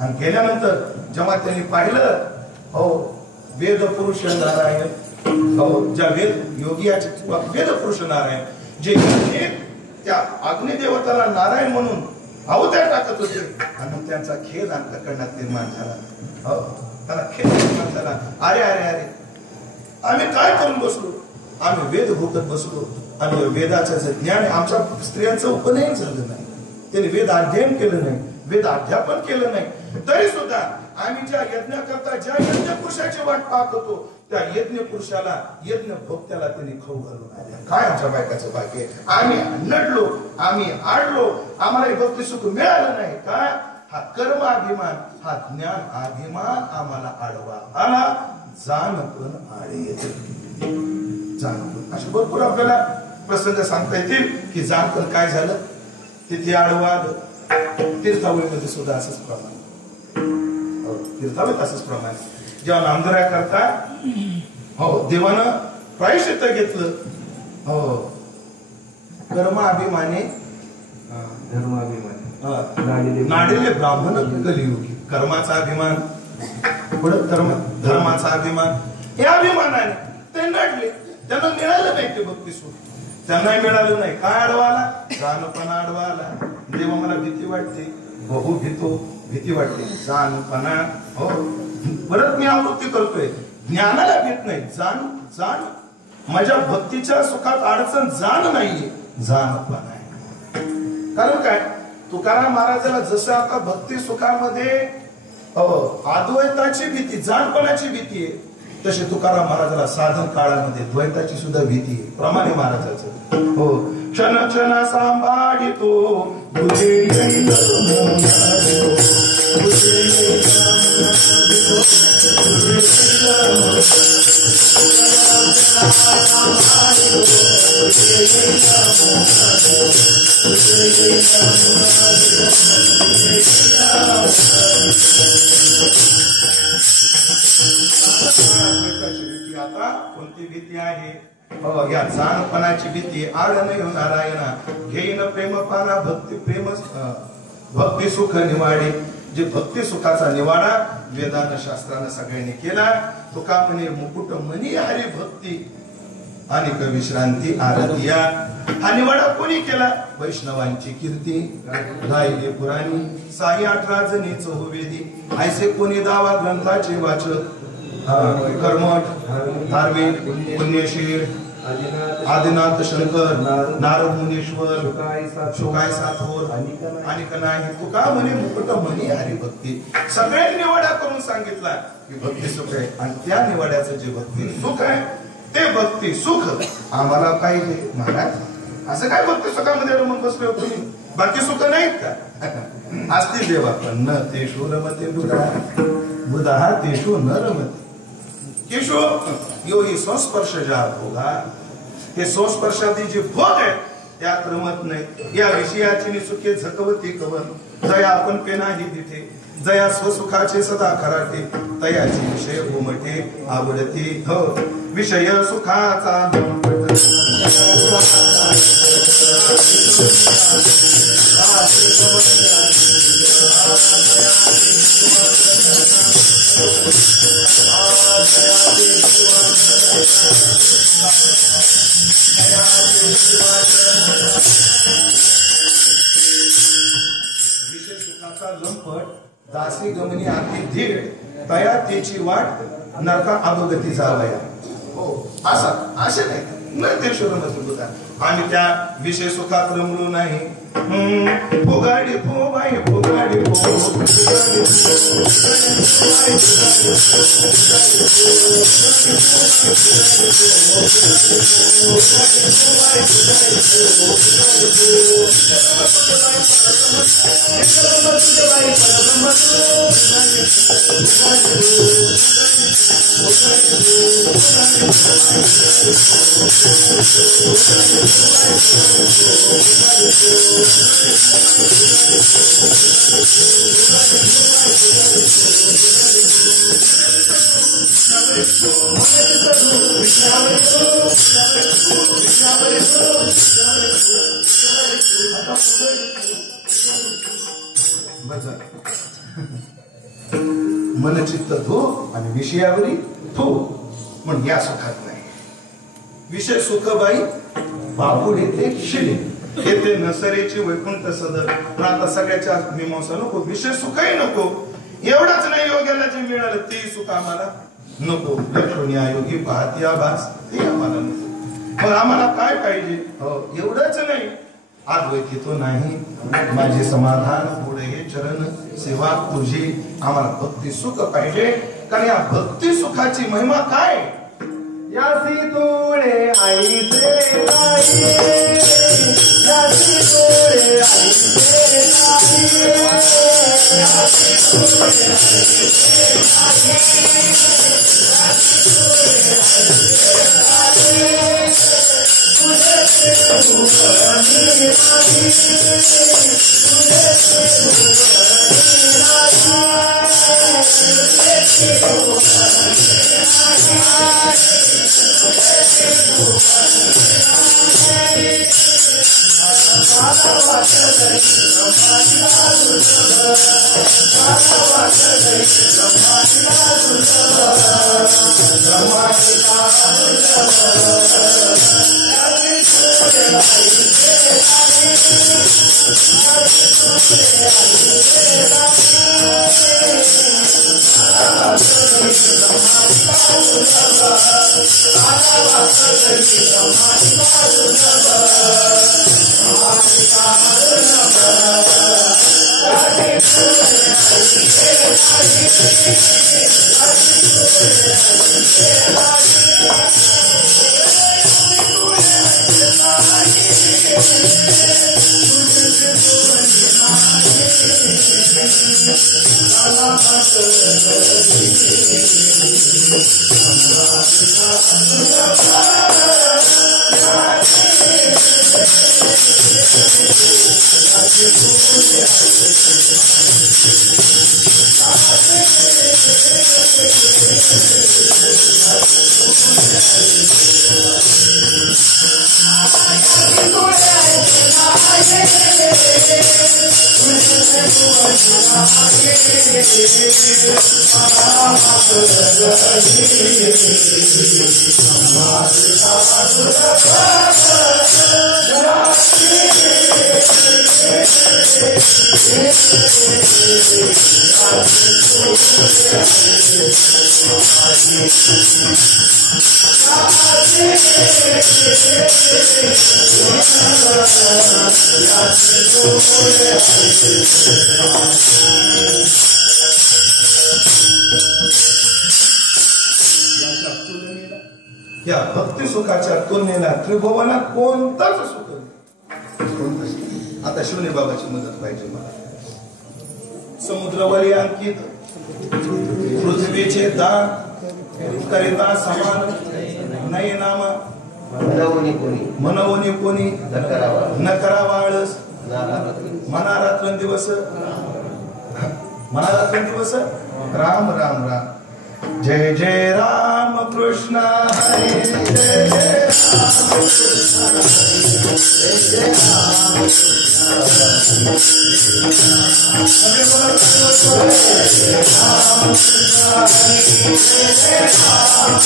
आणि गेल्यानंतर जेव्हा त्यांनी पाहिलं, हो वेद पुरुष नारायण, हो ज्या वेद योगी वेद पुरुष नारायण जे त्या अग्निदेवताला नारायण म्हणून अवतार टाकत होते, आणि त्यांचा खेद अंतःकरणात निर्माण झाला. हो त्याला खेद निर्माण झाला. अरे अरे अरे आम्ही काय करून बसलो? आम्ही वेद भोगत बसलो आणि वेदाचं ज्ञान आमच्या स्त्रियांचं उपनयन झालं नाही. त्यांनी वेद अध्ययन केलं नाही, वेद अध्यापन केलं नाही, तरी सुद्धा आम्ही ज्या यज्ञाकरता ज्या यज्ञ पुरुषाची वाट पाहत होतो त्या यज्ञ पुरुषाला यज्ञ भोक्त्याला त्यांनी खाऊ घालून आल्या. काय आमच्या बायकाचं भाग्य आहे. आम्ही नडलो, आम्ही आडलो, आम्हाला भक्ती सुख मिळालं नाही. काय हा कर्म अभिमान, हा ज्ञान अभिमान आम्हाला आडवा आला. जाणपण आडे येते. जाणपण असे भरपूर आपल्याला प्रसंग सांगता येतील की जाणपण काय झालं, तिथे आडवा आलं. तीर्थावळीमध्ये सुद्धा असंच प्रमाण, तीर्थावळीत असंच प्रमाण. जेव्हा नामधर्या करता हो देवानं प्रायश्चित्त घेतलं. हो कर्माभिमाने धर्माभिमाने नाडिले ब्राह्मण कलियुगी. कर्माचा अभिमान पुढं धर्माचा अभिमान, या अभिमानाने ते नडले. त्यांना मिळालं नाही ते भक्ती सुख, त्यांनाही मिळालं नाही. काय अडवाला, जाणपणा अडवाला. देवा मला भीती वाटते, बहु भीती वाटते. जाणपणा हो परत मी आवृत्ती करतोय, ज्ञानाला भीत नाही, जाण माझ्या भक्तीच्या सुखात अडचण जाण नाहीये, जाणपणा आहे. कारण काय तुकाराम महाराजाला जसं आता भक्ती सुखामध्ये अद्वैताची भीती, जाणपणाची भीती आहे, तसे तुकाराम महाराजाला साधन काळामध्ये द्वैताची सुद्धा भीती आहे. प्रमाणे महाराजाचं हो क्षण क्षण सांभाळितो आता कोणती भीती आहे, या जाणपणाची भीती. आड नाही नारायणा घेईन प्रेमपाना भक्ती प्रेम भक्ती सुख निवाडे. जे भक्ती सुखाचा निवाडा वेदांत शास्त्रानं सगळ्यांनी केला. तुका म्हणे मुकुट मनी हरी भक्ती आणि विश्रांती आरतिया. हा निवाडा कोणी केला, वैष्णवांची कीर्ती गायली पुराणी. साई 18 जणी चहुवेदी ऐसे कोणी दावा ग्रंथाचे वाचक. कर्मठ धार्मिक पुण्यशील आदिनाथ शंकर नारद मुनीश्वर शुकाय साथोर आणि नाही. तुका म्हणे मुकुट म्हणे हरिभक्ती. सगळे निवाडा करून सांगितला की भक्ती सुख आहे, आणि त्या निवाड्याचं जे भक्ती सुख आहे ते भक्ती सुख आम्हाला पाहिजे. महाराज असं काय भक्ती सुखामध्ये रमत बसले होते तुम्ही, बाकी सुख नाहीत का? असतील देवा पण न तेषु रमते बुधा तेषु न रमते. केशो यो ही संस्पर्शजा भोगा. हे संस्पर्शादी जे भोग आहेत त्यात रमत नाही. या विषयाची सुखे झकवते कवन जया आपण पेनाही दिठे. जया स्वसुखाचे सदा खराटे तयाची विषय उमटे आवडते. हो विषय सुखाचा विषय सुखाचा लंपट दासी गमनी आती धीर तया त्याची वाट नरका अधोगती जावया. हो असे नाही न ते शोधमध्ये आम्ही त्या विषय सुखात रमलो नाही. फुगाडी फो बाई फुगाडी फो मन चित्त धो आणि विषयावरी थो म्हणून या सुखात नाही. विषय सुख बाई बापूड येते शिले येते नसरेची वैकुंठ सदर. पण आता सगळ्याच्या मीमांसा नको, विषय सुखही नको. एवढंच नाही योग्याला जे मिळालं ते सुख आम्हाला नको. लक्ष्मी आयोगी पाहती आभास ते आम्हाला नको. पण आम्हाला काय पाहिजे, एवढंच नाही अद्वैती तो नाही माझे समाधान पुढे हे चरण सेवा तुझी आम्हाला भक्ती सुख पाहिजे कारण या भक्ती सुखाची महिमा काय यासी तोडे आईचे नाही यासी तोडे आईचे या भक्ती सुखाच्या तुलनेला त्रिभुवनात कोणताच सुख नाही. आता शिवने बाबाची मदत पाहिजे मला. समुद्रवरी अंकित पृथ्वीचे दान करिता समान नाही नाम मनवणी कोणी न करावा आळस मना रात्रंदिवस राम राम राम जय जय राम कृष्ण हरे जय जय राम कृष्ण हरे जय राम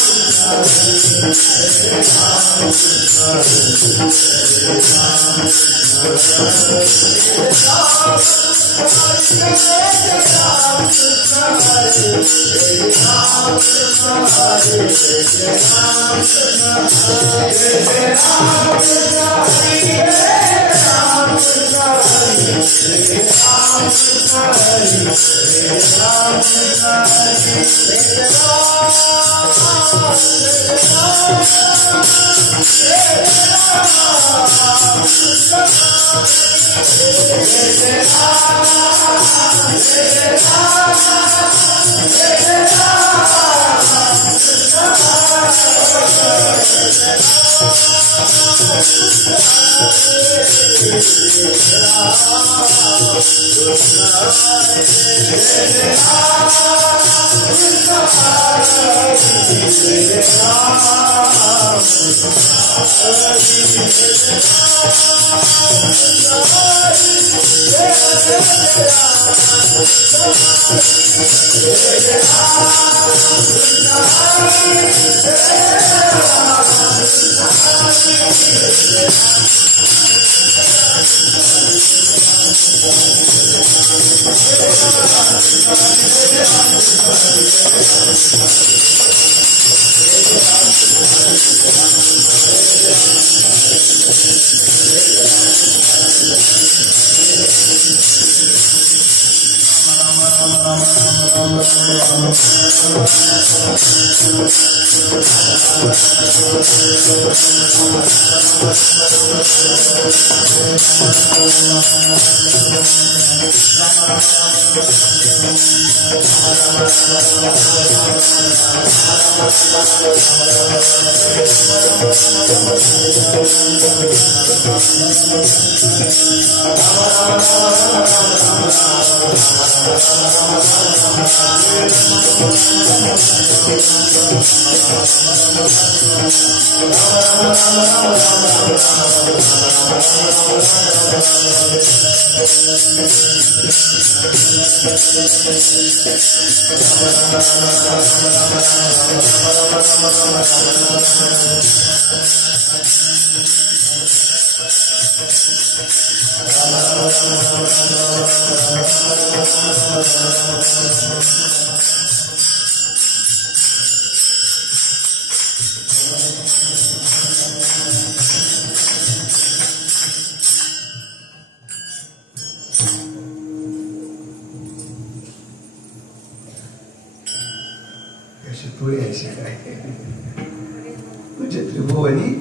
तुझे त्रिभुवनी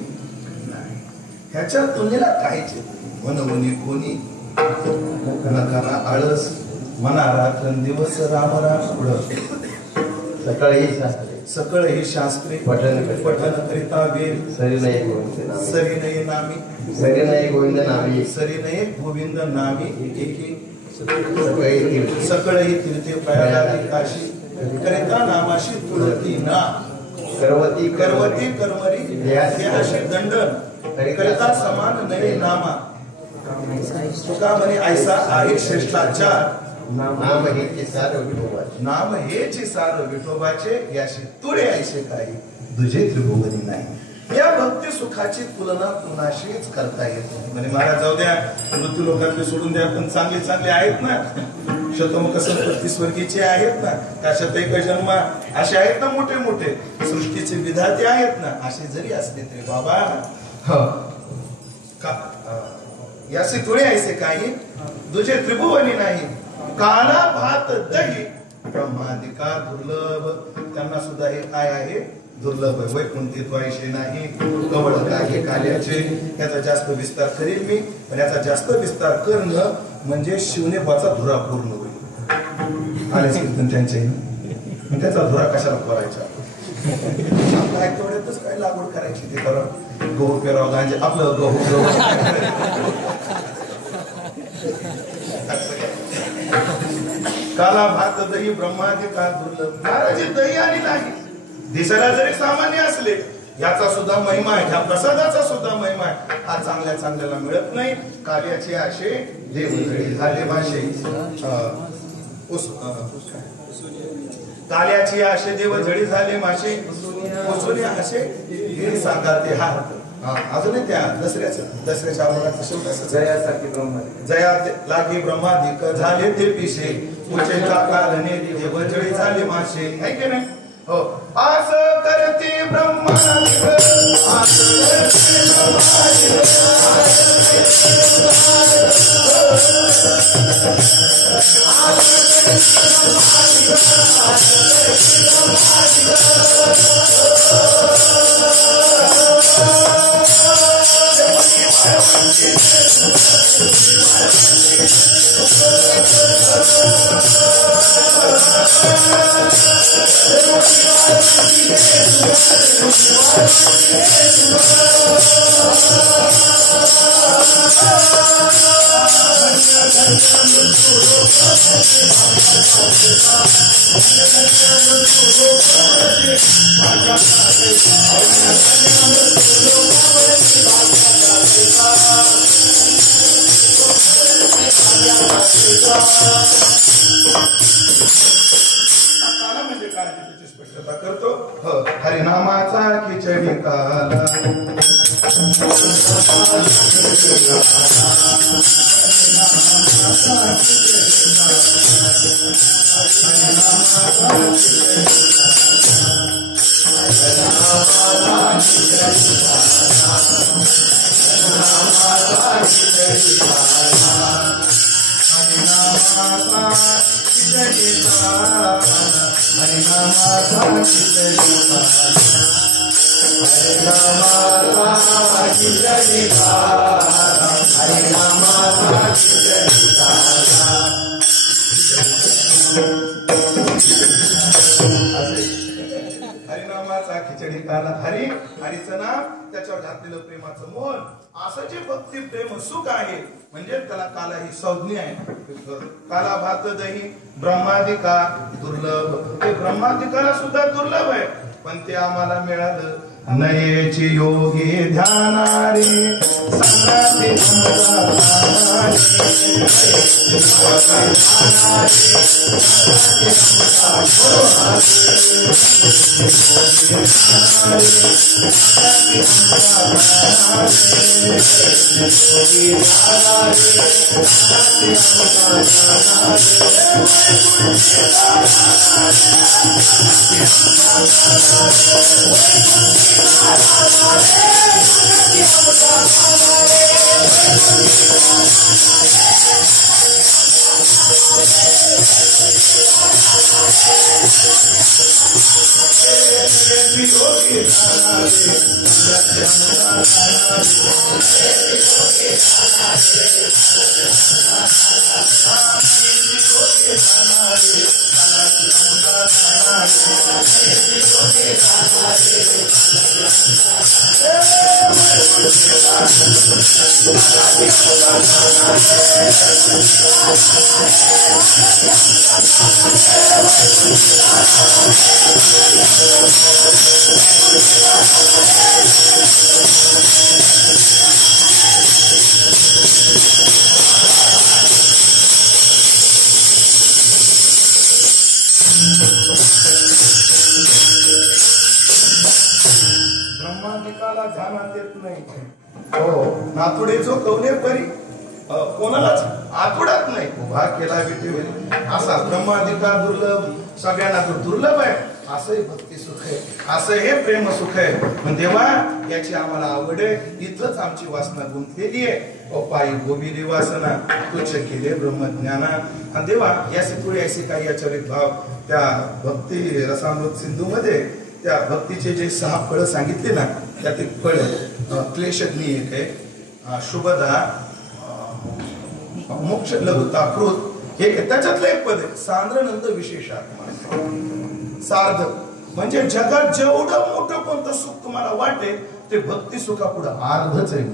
ह्याच्या तुझ्याला काहीच मनवनी कोणी नकारा आळस मना रात्रंदिवस राम राम पुढं सकळ ही शास्त्रे पठन करिता वेद सरी नाही नामी सरी नाही गोविंद नामी एकी सकळ ही तीर्थे प्रयागादी काशी करिता नामाशी तुळती ना करवती कर्मरी देहाशी दंडन करिता समान नाही नामा तुका म्हणे ऐसा आहे श्रेष्ठाचार नाम हेचे सार विठोबाचे याशी तुळे ऐसे काही तुझे त्रिभुवनी नाही या भक्ती सुखाची तुलना कुणाशीच करता येत नाही म्हणजे महाराज जाऊ द्या मृत्यू लोकांना सोडून द्या पण चांगले चांगले आहेत ना शतमुख संपत्ती स्वर्गीचे आहेत ना काशात एक जन्म असे आहेत ना मोठे मोठे सृष्टीचे विधाते आहेत ना असे जरी असले तरी बाबा याचे तुळे ऐसे काही तुझे त्रिभुवनी नाही काला भात दही ब्रह्मादिका दुर्लभ त्यांना सुद्धा हे काय आहे दुर्लभ वैकुंठित्व ऐसे नाही कवळ काही कार्याचे याचा जास्त विस्तार करील मी पण याचा जास्त विस्तार करणं म्हणजे शिवनेबाचा धुरा पूर्ण होईल आलेच कीर्तन त्यांचे त्याचा धुरा कशाला करायचा काय तेवढ्यातच काय लागवड करायची ते करा गहू पेराव गांजे आपलं गहू काला भात दही ब्रह्मादिका दुर्लभ महाराज दही आणि नाही दिसायला जरी सामान्य असले याचा सुद्धा महिमा आहे ह्या प्रसादाचा सुद्धा महिमा आहे हा चांगल्या चांगल्याला मिळत नाही कार्याचे आशे देवजळी झाले माशे काल्याची आशे देवजळी झाले माशे पोचून असे हे सांगा ते हा अजून त्या दसऱ्याच्या आवडाचा शेवट जया लागे ब्रह्मादिक झाले ते पिशे उचे काकाने देवजळी झाले माशे आहे की नाही हो आस करते ब्रह्मादिक आस करते म्हणजे काय त्याची स्पष्टता करतो हरिनामाचा खिचडी काला हरिनामाचा खिचडी काला हरी हरीचं नाम त्याच्यावर घातलेलं प्रेमाचं मोल असं जे भक्ती प्रेम सुख आहे म्हणजे त्याला काला ही संज्ञा आहे. काला भात दही ब्रह्मादिका दुर्लभ ते ब्रह्मादिकाला सुद्धा दुर्लभ आहे पण ते आम्हाला मिळालं नयेची योगी ध्यानारे संगाती ब्रह्मादिकाला ध्यानात येत नाही. हो नातुडे जो कवने परी कोणालाच आठवडत नाही उभा केला विठे असा ब्रह्मादिका दुर्लभ सगळ्यांना तो दुर्लभ आहे. असंही भक्ती सुख आहे असं हे प्रेम सुख आहे. पण देवा याची आम्हाला आवड आहे इथंच आमची वासना गुंतलेली आहे. पायी गोबिली वासना तुच्छ केले ब्रह्मज्ञाना. देवा याचे थोडे असे काही याचरित भाव त्या भक्ती रसामृत सिंधू मध्ये त्या भक्तीचे जे 6 फळ सांगितले ना त्यात एक फळ क्लेशग्नी एक आहे शुभदा मोक्ष लघुता कृत हे त्याच्यातलं एक पद आहे सांद्रनंद विशेषात्मा. सार्ध म्हणजे जगात जेवढं मोठं कोणतं सुख तुम्हाला वाटेल ते भक्ती सुखापुढं अर्धच आहे.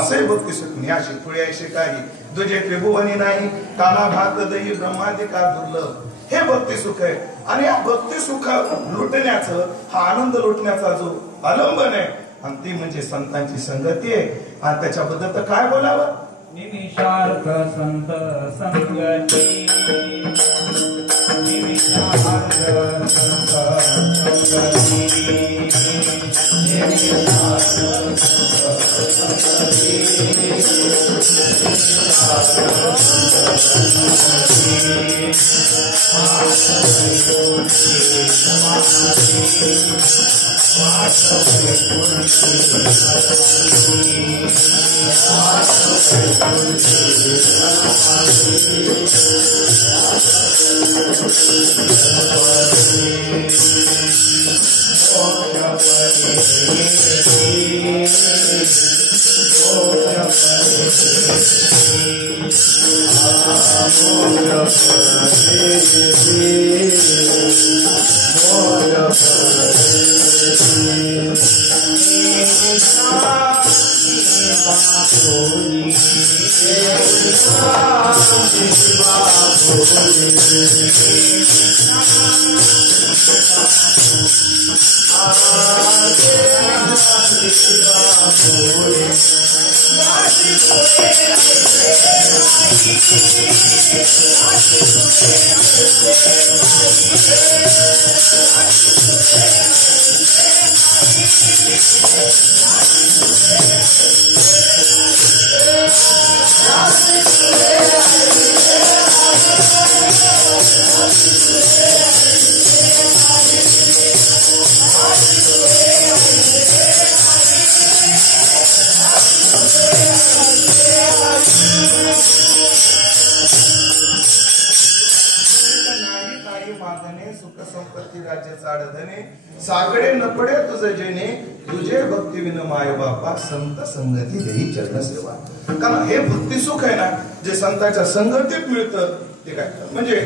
असंही भक्ती सुख अशी थोडी असे काही तुझे त्रिभुवनी नाही काना भात दही ब्रह्मादिका दुर्लभ हे भक्ती सुख आहे. आणि या भक्ती सुख लुटण्याचं हा आनंद लुटण्याचा जो अवलंबन आहे आणि ती म्हणजे संतांची संगती आहे. आणि त्याच्याबद्दल तर काय बोलावं निमिषार्थ संत संगती निमिषार्थ संत संगती सुख संपत्ती राज्य चाडधने सागडे नपडे तुझे जेणे तुझे भक्ती विन माय बापा संत संगती देही चरण सेवा. कारण हे भक्ती सुख आहे ना जे संतांच्या संगतीत मिळतं ते काय म्हणजे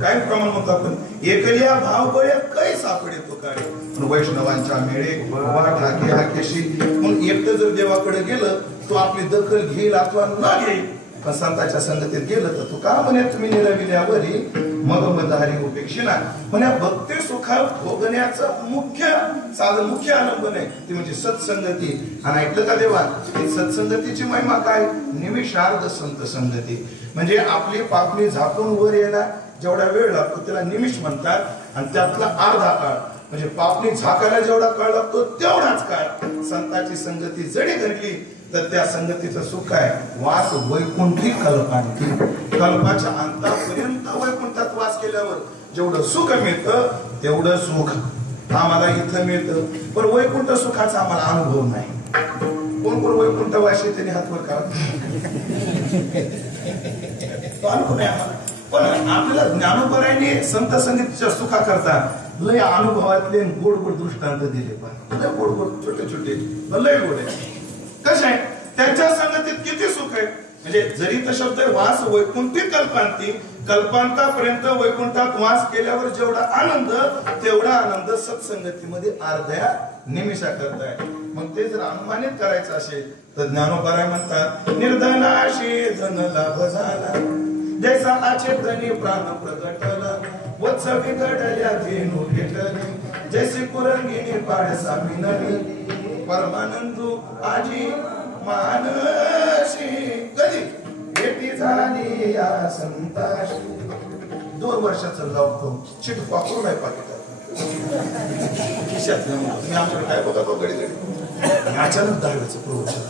काय प्रमाण म्हणतो आपण एकलिया भाव बळे काही सापडे तो काळे वैष्णवांच्या मेळे वा ठाके हाकेशी. मग एकटं जर देवाकडे गेलं तो आपली दखल घेईल अथवा न घेईल. पण संतांच्या संगतीत गेलं तर तू का म्हणे तुम्ही निरविल्यावरी मग मदहारी उपेक्षिना म्हणे भक्ती सुखा भोगण्याचं मुख्य साधन मुख्य आलंबन आहे ते म्हणजे सत्संगती. आणि ऐकलं का देवा सत्संगतीची महिमा काय निमिषार्ध संत संगती म्हणजे आपली पापणी झाकून वर यायला जेवढा वेळ लागतो त्याला निमिष म्हणतात. आणि त्यातला अर्धा काळ म्हणजे पापणी झाकायला जेवढा काळ लागतो तेवढाच काळ संतांची संगती जरी घडली तर त्या संगतीचं सुख आहे वास वैकुंठी कल्पांती. कल्पाच्या अंतापर्यंत वैकुंठात वास केल्यावर जेवढं सुख मिळतं तेवढं सुख आम्हाला इथं मिळतं. पण वैकुंठ सुखाचा आम्हाला अनुभव नाही. कोण कोण वैकुंठ वाशी त्यांनी हातवर करा तो अनुभव नाही आम्हाला. पण आपल्याला ज्ञानोबराने संत संगीतच्या सुखा करता लय अनुभवातले गोड गोड दृष्टांत दिले. पण लय गोड गोड छोटे छोटे लय गोड आहे. कसं आहे त्यांच्या संगतीत किती सुख आहे म्हणजे जरी तर शब्द वास वैकुंठी कल्पांती कल्पांतापर्यंत वैकुंठात वास केल्यावर जेवढा आनंद तेवढा आनंद सत्संगतीमध्ये अर्ध्या निमिषा करताय. मग ते जर अनुमानित करायचं असेल तर ज्ञानोबराय म्हणतात निर्धनाशी धन लाभ झाला जैसा आचेतनी प्राण प्रगटला वत्स विघडल्या धेनू भेटली जैसे कुरंगिणी पाडसा मिनली परमानंदू आजी मानशी कधी भेटी झाली या संताशी. 2 वर्षाचं लावतो चिट पाकरू नाही पाकिटात खिशात मी आमच्याकडे काय बघा तो घडी घडी अचानक दहावीचं प्रवचन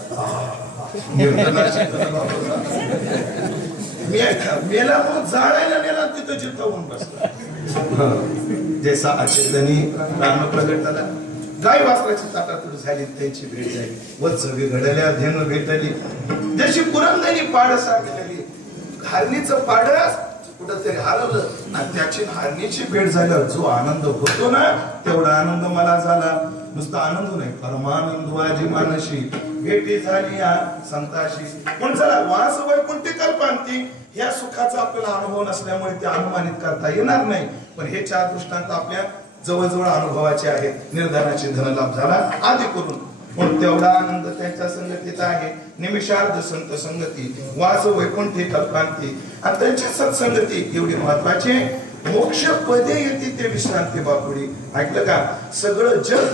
मेला म्हणून जाळायला नेला तिथं चित्तावून बसला जैसा अचेतनी प्राण प्रगटला गाय वासराची ताटातूट झाली त्यांची भेट झाली वत्स विघडल्या धेनू भेटली जशी पुरंदनी पाडसा मिळाली. हारणीचं पाडस कुठंतरी हरवलं आणि त्याची हारणीची भेट झाल्यावर जो आनंद होतो ना तेवढा आनंद मला झाला. नुसता आनंद नाही परमानंद आजी मानशी भेटी झाली या संताशी. पण चला वास वैकुंठी कल्पांती ह्या सुखाचा आपल्याला अनुभव नसल्यामुळे ते अनुमानित करता येणार नाही. पण हे 4 दृष्टांत आपल्या जवळजवळ अनुभवाचे आहेत. निर्धनाची धनलाभ झाला आदी करून पण तेवढा आनंद त्यांच्या संगतीत आहे. निमिषार्ध संत संगती वास वैकुंठी कल्पांती आणि त्यांची सत्संगती एवढी महत्वाची. मोक्ष पदे येते ते विश्रांती बापुडी. ऐकलं का सगळं जग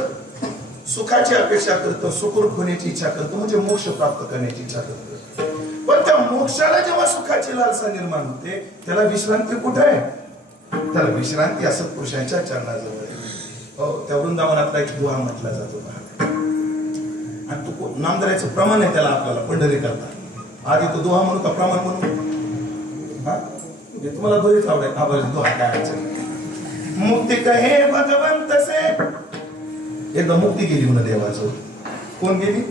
सुखाची अपेक्षा करतं सुखरूप होण्याची इच्छा करतो म्हणजे मोक्ष प्राप्त करण्याची इच्छा करतो. पण त्या मोक्षाला जेव्हा सुखाची लालसा निर्माण होते त्याला विश्रांती कुठे आहे त्याला विश्रांती असत पुरुषांच्या चरणाजवळ. हो त्या वृंदावनातला एक दुहा म्हटला जातो आणि तू नामधरायचं प्रमाण आहे त्याला आपल्याला पंढरी करता आधी तो दुहा म्हणू का प्रमाण म्हणून हे तुम्हाला बरीच आवडेल. हा बरेच दुहा काय अडचण मुक्ती कहे भगवंत से एकदा मुक्ती गेली म्हणून देवाजवळ. कोण गेली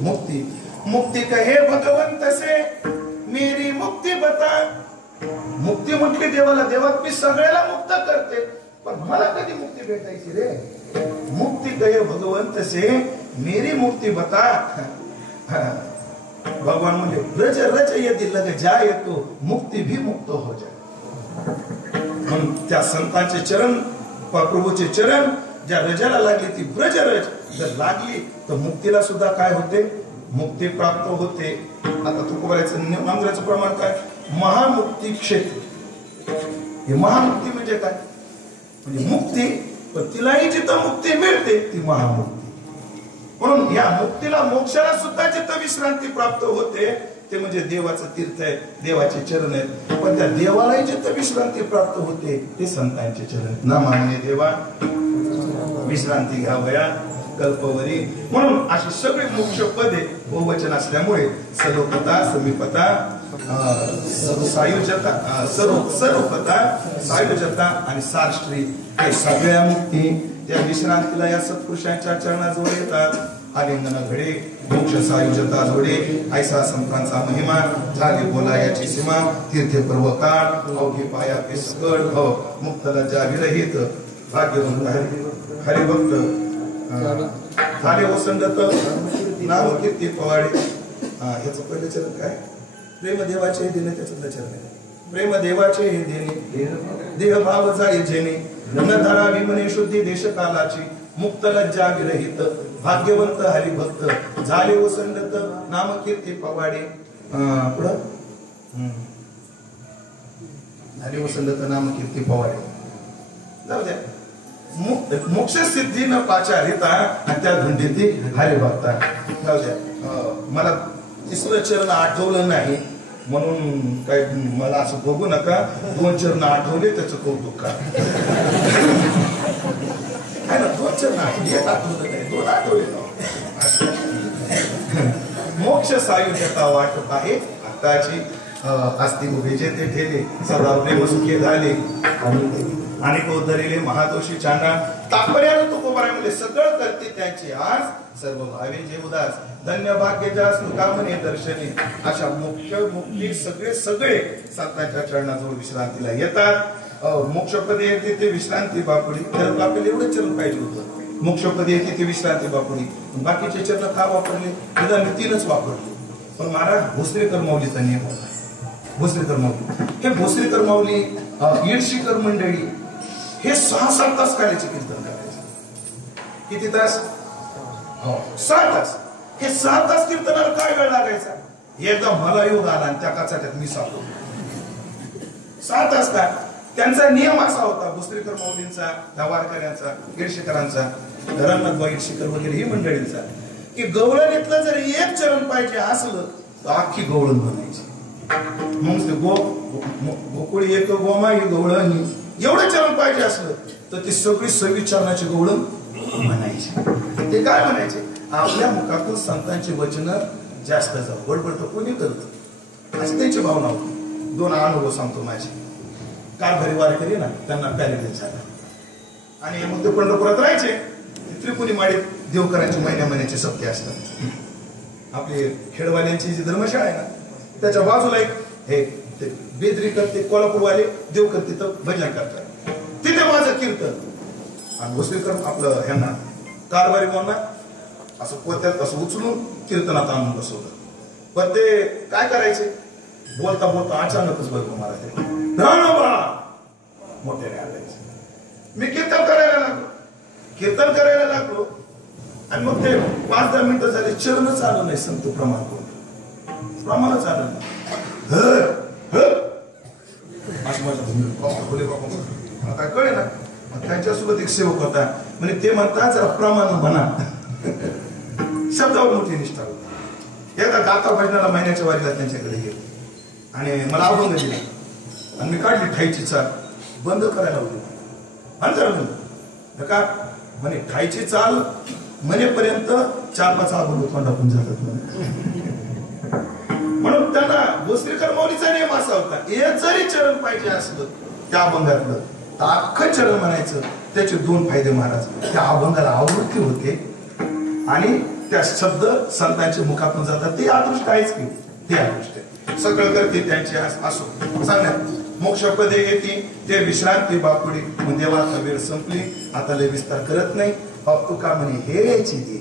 मुक्ती. मुक्ती कहे भगवंत से मेरी मुक्ती बता. मुक्ती म्हटली देवाला देवात मी सगळ्याला मुक्त करते पण मला कधी मुक्ती भेटायची रे. मुक्ती कहे भगवंत से मेरी मुक्ती बता. भगवान म्हणजे रच रच यदि लग जाए तो मुक्ती भी मुक्त हो जाए. म्हणून त्या संतांचे चरण प्रभूचे चरण ज्या रजाला लागली ती ब्रज रज जर लागली तर मुक्तीला सुद्धा काय होते मुक्ती प्राप्त होते. आता तुकोबारायचं नामधराचं प्रमाण काय महामुक्ती क्षेत्र. हे महामुक्ती म्हणजे काय म्हणजे मुक्ती पण तिलाही जिथं मुक्ती मिळते ती महामुक्ती. म्हणून या मुक्तीला मोक्षाला सुद्धा जिथं विश्रांती प्राप्त होते ते म्हणजे देवाचं तीर्थ आहे देवाचे चरण आहेत. पण त्या देवालाही जिथं विश्रांती प्राप्त होते ते संतांचे चरण. ना मान्य देवा विश्रांती घ्यावया कल्पवरी. म्हणून अशी सगळी मोक्ष पदे बहुवचन असल्यामुळे सर्वपता समीपता सायुजता सर्वपता सायुजता आणि सारश्री हे सगळ्या मुक्ती त्या विश्रांतीला या सत्पुरुषांच्या चरणाजवळ येतात. आलिंगन घडे मोक्ष सायुजता जोडे ऐसा संतांचा महिमा झाली बोला याची सीमा तीर्थे पर्व काळ अवघे पाया पेसकड हो मुक्त लज्जा विरहित भाग्यवंत हरिभक्त झाले ओसंडत नाम कीर्ती पवाडे. ह्याचं पहिलं चरण काय? प्रेम देवाचे देणे. त्याचं चरण आहे प्रेम देवाचे हे देणे देह भाव जाय जेणे न धरावी म्हणे शुद्धी देश कालाची मुक्त लज्जा विरहित भाग्यवंत हरिभक्त झाले ओसंडत नाम कीर्ती पवाडे. पुढं झाले ओसंडत नाम कीर्ती पवाडे. जाऊ द्या. मोक्ष सिद्धी न पाचारिता आणि त्या धुंडीती हरिभक्ता. जाऊ द्या. मला तिसरं चरण आठवलं नाही म्हणून काय मला असं बघू नका. 2 चरण आठवले त्याचं कौतुक का? आहे ना 2 चरण आठवले आठवलं नाही 2 आठवले. मोक्ष सायुज्यता वाटप आहे आताची अस्ति उभे जे ते ठेले सदा प्रेम सुखे झाले आणि कोधरिले महादोषी चांडा तात्पर्यानं तुकोबारामध्ये सगळं करते त्याचे आज सर्व भावे जे उदास धन्य भाग्य जास मुकामने दर्शने. अशा मुख्य मुक्ती सगळे संतांच्या चरणाजवळ विश्रांतीला येतात. मोक्षपदी येते ते विश्रांती बापुडी. तर आपल्याला एवढं चरण पाहिजे होतं. मोक्षपदी येते ते विश्रांती बापुडी. बाकीचे चरण का वापरले? निदान 3च वापरले. पण महाराज भोसरीकर माऊलीचा नियम होता. भोसरीकर माऊली हे भोसरीकर माऊली येडशीकर मंडळी हे 6-7 तास काल्याचे कीर्तन करायचे. किती तास? 6 तास. हे 6 तास कीर्तनाला काय वेळ लागायचा? एकदा मला योग आला आणि त्या काचाट्यात मी सापडलो. 6 तास काय? त्यांचा नियम असा होता भोसरीकर माऊलींचा, वारकऱ्यांचा, गिरशेकरांचा, धरणनाथ गिरशेकर वगैरे ही मंडळींचा की गवळणीतलं जर एक चरण पाहिजे असलं तर अख्खी गवळण म्हणायची. मग ते गोकुळी एक गोमा ही गवळणी एवढं चरण पाहिजे असलं तर ती सगळी 26 चरणाची गवळण म्हणायची. ते काय म्हणायचे? आपल्या मुखातून संतांची वचन जास्त जाऊ. बडबड तर कोणी करत अशी त्यांची भावना होती. 2 अनुभव सांगतो माझे. कारभारी वारकरी ना त्यांना पॅरेलाइज झाला आणि मग ते पंढरपुरात राहायचे. त्रिपुणी माडीत देवकरांची महिन्याचे सप्ते असतात. आपली खेडवाल्यांची जी धर्मशाळा आहे ना त्याच्या बाजूला एक हे बेदरी करते कोल्हापूरवाले देवकर तिथं भजन करतात. तिथे माझं कीर्तन आणि भोसरीकर आपलं ह्यांना कारभारी म्हणून असं पोत्यात असं उचलून कीर्तनात आणून बसवलं. पण ते काय करायचे? बोलता बोलता अचानकच बरोबर मारायचे मोठ्याने आणायचे. मी कीर्तन करायला लागलो आणि मग ते 5-10 मिनिटं झाले चरण चालू नाही. संत प्रमाणच आलं नाही. काय कळे ना. त्यांच्यासोबत एक सेवक होता म्हणजे ते म्हणतात जरा प्रमाण म्हणा. शब्दावर मोठी निष्ठा होती. एकदा दाता भजनाला महिन्याच्या वारीला त्यांच्याकडे गेलो आणि मला अभंग दिला आणि मी काढली ठाईची चाल बंद करायला होती. का म्हणे ठाईची चाल म्हणेपर्यंत 4-5 अभंग तोंडातून जातात. म्हणून त्यांना भोसरीकर माऊलीचा नियम असा होता एक जरी चरण पाहिजे असलं त्या अभंगातलं तर अख्खं चरण म्हणायचं. त्याचे 2 फायदे महाराज. त्या अभंगाला आवृत्ती होते आणि त्या शब्द संतांच्या मुखातून जातात. ते अदृष्ट आहेच की ते अदृष्ट सगळं करते त्यांचे असो सांगण्यात. मोक्षपदे येते ते विश्रांती बापुडी. मग देवाचा वेळ संपली आता लय विस्तार करत नाही. तुका म्हणे हे यायची ती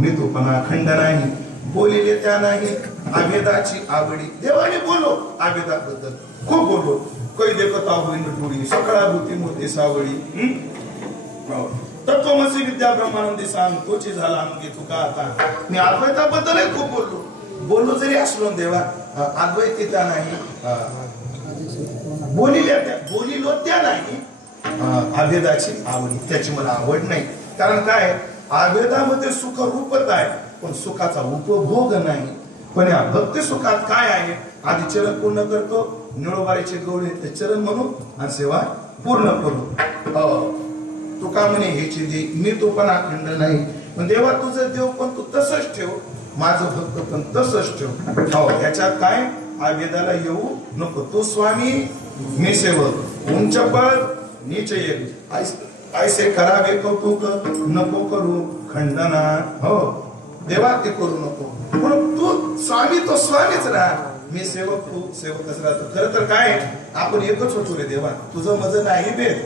मी तो पणा खंड नाही बोलिले त्या नाही आभेदाची आवडी. देवाने बोलो आभेदाबद्दल खूप बोललो. कै देखता होईन टोळी सकाळा भूती मोठी सावळी तत्वमसी विद्या ब्रह्मानंदी सांग तोची झाला अंगी तुका. आता मी अद्वैताबद्दलही खूप बोललो जरी असलो देवा अद्वैतिता नाही बोलिलो त्या नाही आभेदाची आवडी. त्याची मला आवड नाही. कारण काय आभेदामध्ये सुख रूपत आहे पण सुखाचा उपभोग नाही. पण या भक्ती सुखात काय आहे? आधी चरण पूर्ण करतो निळोबारीचे गवळे ते चरण म्हणून आणि सेवा पूर्ण करू. तुका म्हणे हेची दे मी तो पण अखंड नाही. पण देवा तुझं देव पण तू तसंच ठेव माझं भक्त पण तसंच ठेव. ह्याच्यात काय आवेदाला येऊ नको. तो स्वामी मी सेवक उंच पद नीच एक ऐसे करावे कौतुक नको करू खंडना. हो देवा ते करू नको, म्हणून तू स्वामी तो स्वामीच राहा, मी सेवक तू सेवकच राहतो. खरं तर काय आपण एकच होतो रे देवा, तुझं मज नाही भेद,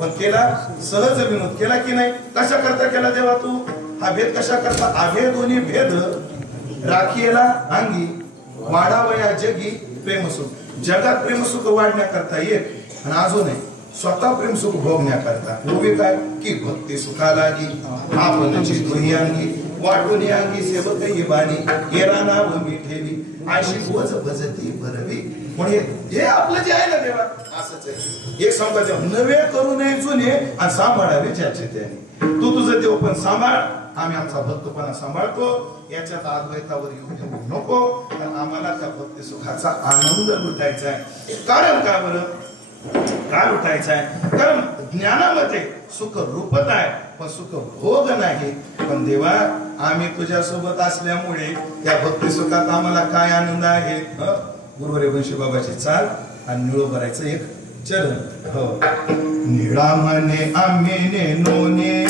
पण केला सहज विनोद केला की नाही. कशा करता केला देवा तू हा भेद, कशा करता अभेद दोन्ही भेद राखीला अंगी वाढावया जगी प्रेमसुख. जगात प्रेमसुख वाढण्याकरता एक आणि अजून एक स्वतः प्रेमसुख भोगण्याकरता उभे काय की भक्ती सुखा लागी आपणची दोही अंगी वाटून अंगी सेवक ही बाणी येरा नाव मी ठेवी अशी बोज भजती भरवी. म्हणजे हे आपलं जे आहे ना देवा असंच आहे. एक सांगायचं नवे करू नये जुने आणि सांभाळावे ज्याचे त्याने. तू तुझं देव पण सांभाळ, आम्ही आमचा भक्तपणा सांभाळतो, याच्यात अद्वैतावर येऊ देऊ नको. आणि आम्हाला त्या भक्ती सुखाचा आनंद लुटायचा आहे. कारण का बरं का लुटायचा आहे? कारण ज्ञानामध्ये सुख रूपत आहे पण सुख भोग नाही. पण देवा आम्ही तुझ्या सोबत असल्यामुळे त्या भक्ती सुखात आम्हाला काय आनंद आहे. गुरुवारी वंशी बाबाची चाल आणि निळो भरायचं एक चरण. हो निळा म्हणे आम्ही नोने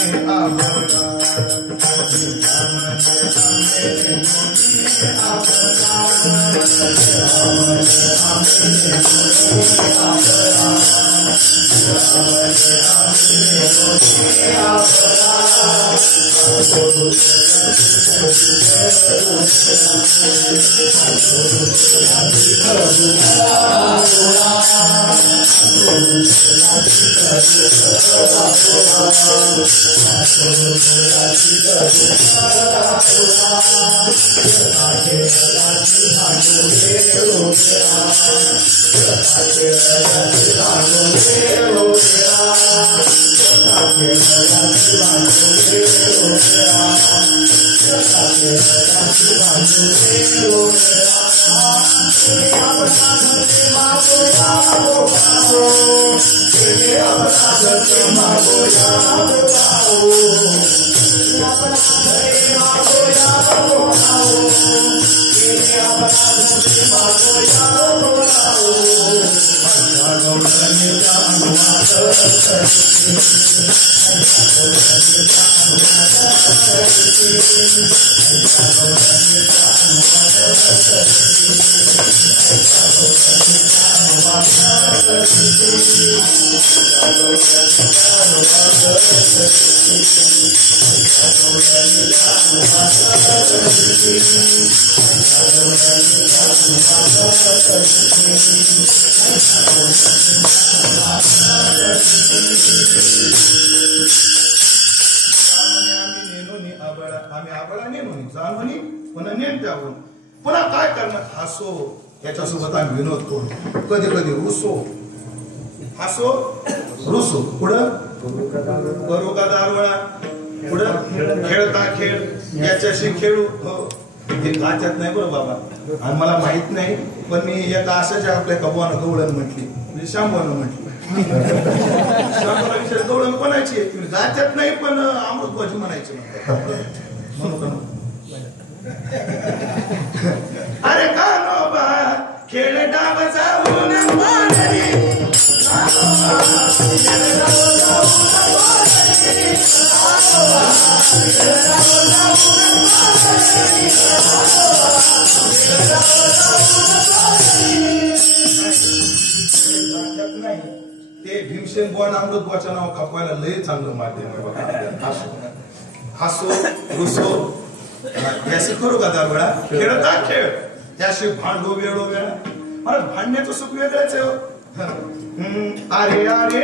पुन्हा काय करणार हसो याच्यासोबत आम्ही विनोद करू कधी कधी रुसो हसो रुसो पुढं करू का दारवळा पुढं खेळता खेळ याच्याशी खेळू. हे काच्यात नाही बरं बाबा आणि मला माहित नाही पण मी एका अशाच्या आपल्या कबवानं गवळण म्हटली म्हणजे शांबवानं म्हटली. शांबवाला विषय गवळण कोणाची गाच्यात नाही पण अमृतबाजी म्हणायची म्हणून. अरे कानोबा खेळ डाव जाऊन ते भीमसेन बुवा अमृतबाच्या नाव खपवायला लय चांगलं माध्यम आहे. हसो रुसो याशी करू का दारवळा खेळता खेळ त्याशी भांडू वेळो वेळा. मला भांडण्याचं सुख वेगळंच आहे. अरे अरे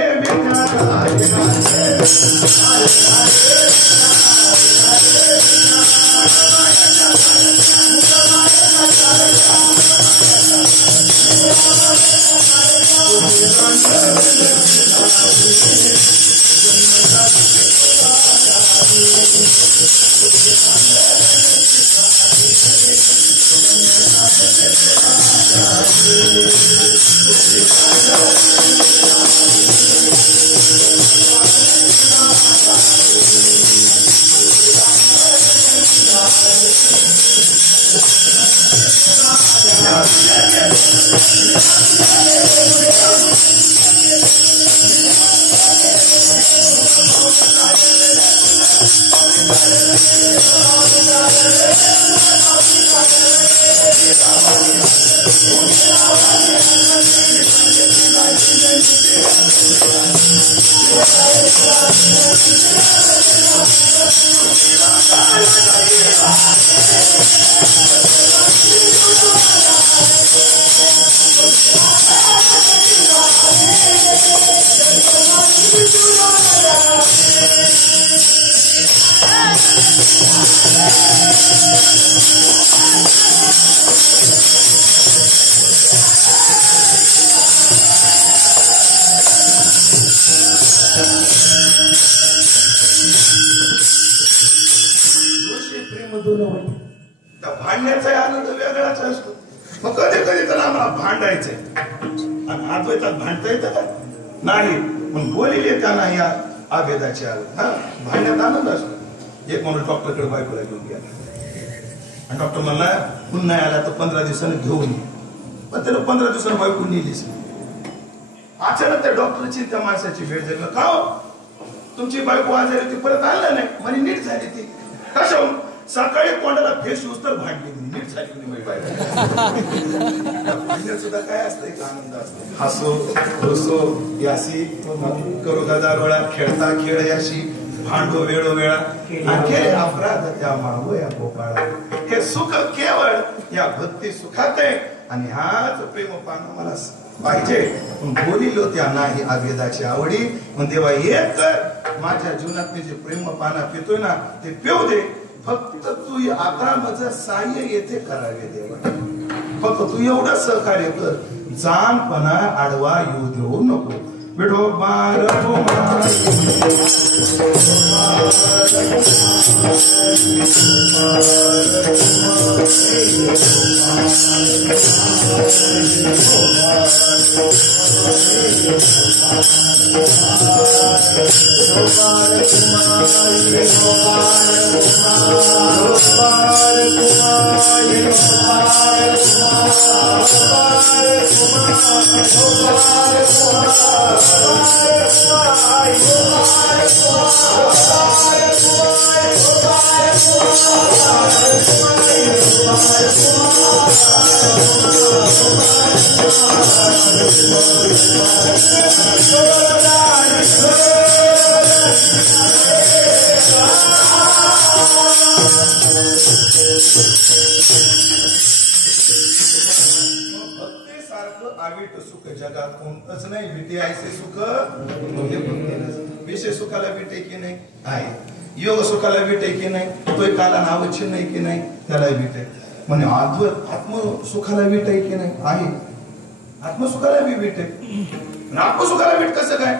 त्या भांडण्याचा आनंद वेगळाच असतो. मग कधी कधी तर आम्हाला भांडायचंय आणि अद्वैतात भांडता येतं का? नाही. पण बोलिले का नाही या आभेदाची आलं हा भांडण्यात आनंद असतो. एक माणूस डॉक्टरकडे बायकोला घेऊन गेला आणि डॉक्टर म्हणला पुन्हा आला तर 15 दिवसांनी घेऊन ये. पण त्याला 15 दिवसांनी बायको नेलीच. अचानक त्या डॉक्टरची त्या माणसाची भेट झाली. का हो तुमची बायको आजारी होती परत आणलं नाही म्हणे नीट झाली ती. कशा सकाळी कोणाला फेस यूज तर भांडली नीट झाली भांडण्यात सुद्धा काय असतं एक आनंद असतो. हसो हसो याशी करू गदारोळा खेळता खेळ याशी भांडो वेळोवेळा अखेर अपराध त्या मागो या गोपाळा. हे सुख केवळ या भक्ती सुखात आहे आणि हाच प्रेमपान मला पाहिजे. बोलिलो त्या नाही आवेदाची आवडी. मग देवा एक कर माझ्या जीवनात मी जे प्रेम पाना पितोय ना ते पिऊ दे. फक्त तू आता माझं सहाय्य येथे करावे देवा. फक्त तू एवढं सहकार्य कर. जाणपणा आडवा येऊ देऊ नको. विठोबार आविट सुख जगात कोणतंच नाही. विटे ऐसे सुख विषय सुखाला विटे की नाही आहे. योग सुखाला विटे की नाही. तो काला नावच्छिन्न नाही की नाही त्याला विटे म्हणजे आत्म सुखाला विट आहे की नाही आहे. आत्मसुखाला बी विट आहे. आत्मसुखाला विट कसं काय?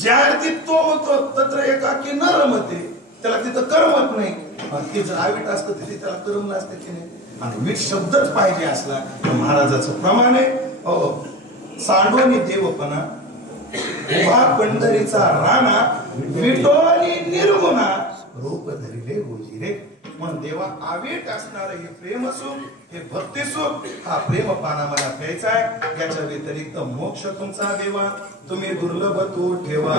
ज्या अर्थी तो म्हणतो तत्र एकाकी न रमते त्याला तिथं करमत नाही. ते जर आविट असतं तिथे त्याला करमलं असतं की नाही. आणि विट शब्दच पाहिजे असला महाराजाचं प्रमाण आहे. सांडोनी देवपणा उभा पंढरीचा राणा विटोनी निर्गुणा रूप धरिले गोजिरे. म्हणून देवा आवेट असणार हे प्रेम सुख हे भक्ती सुख हा प्रेम पाना मला प्यायचा आहे. याच्या व्यतिरिक्त मोक्ष तुमचा देवा तुम्ही दुर्लभ तो ठेवा.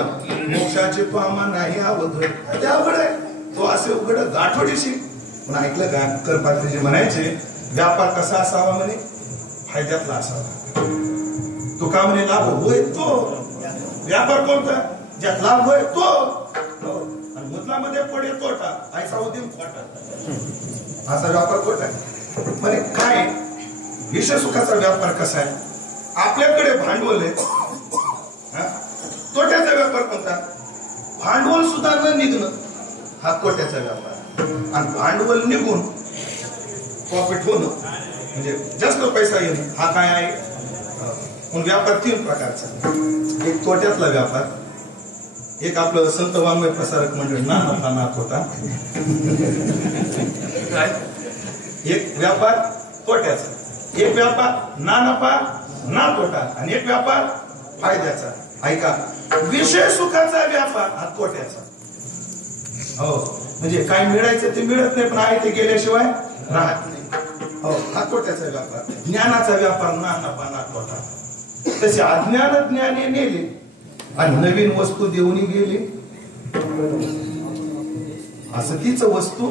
मोक्षाचे तो आम्हा नाही अवघड ते अवघड आहे. तो असे उघड गाठोडीशी. पण ऐकलं का करपात्रीजी म्हणायचे व्यापार कसा असावा म्हणे फायद्यातला असावा. तो का म्हणे लाभ होय तो व्यापार कोणता ज्यात लाभ होय तो आणि मुद्लामध्ये पडे तोटा ऐसा उद्यम खोटा असा व्यापार खोटा आहे. म्हणे काय विषय सुखाचा व्यापार कसा आहे? आपल्याकडे भांडवल आहे. तोट्याचा व्यापार कोणता? भांडवल सुद्धा न निघणं हा तोट्याचा व्यापार. आणि भांडवल निघून प्रॉफिट होणं म्हणजे जास्त पैसा येणं हा काय आहे? व्यापार 3 प्रकारचा. एक तोट्यातला व्यापार. एक आपलं संत वाङ्मय प्रसारक मंडळ ना नफा ना तोटा. एक व्यापार तोट्याचा. एक व्यापार ना नफा ना तोटा आणि एक व्यापार फायद्याचा. ऐका विषय सुखाचा व्यापार हा तोट्याचा. हो म्हणजे काय मिळायचं ते मिळत नाही पण आहे ते गेल्याशिवाय राहत नाही. हो हा तोट्याचा व्यापार. ज्ञानाचा व्यापार ना नफा ना तोटा. तसे अज्ञान ज्ञाने नेले आणि नवीन वस्तू देऊन गेले. असं तीच वस्तू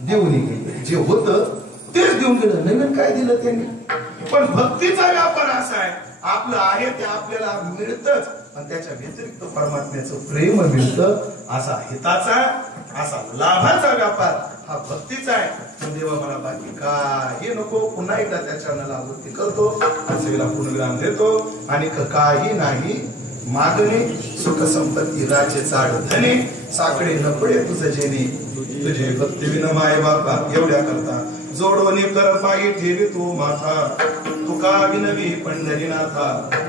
देऊन गेली. जे होतं तेच देऊन गेलं, नवीन काय दिलं त्यांनी. पण भक्तीचा व्यापार असा आहे, आपलं आहे ते आपल्याला मिळतच, पण त्याच्या व्यतिरिक्त परमात्म्याचं प्रेम मिळतं. असा हिताचा, असा लाभाचा व्यापार हा भक्तीचा आहे. देवा मला बाकी काही नको, पुन्हा एकदा त्याच्या आवृत्ती करतो, सेवेला पूर्णविराम देतो. आणि काही नाही मागणे, सुख संपत्ती राज्य चाड धने, साकडे न पडे तुझं जेणे, तुझे भक्ती विन माय बापा. एवढ्या करता जोडवणे कर पायी ठेवी तू माथा, तुका विनवी पंढरीनाथा,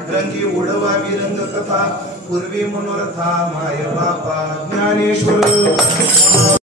रंगी उडवावी रंग कथा, पूर्वी मनोरथा माय बापा ज्ञानेश्वर.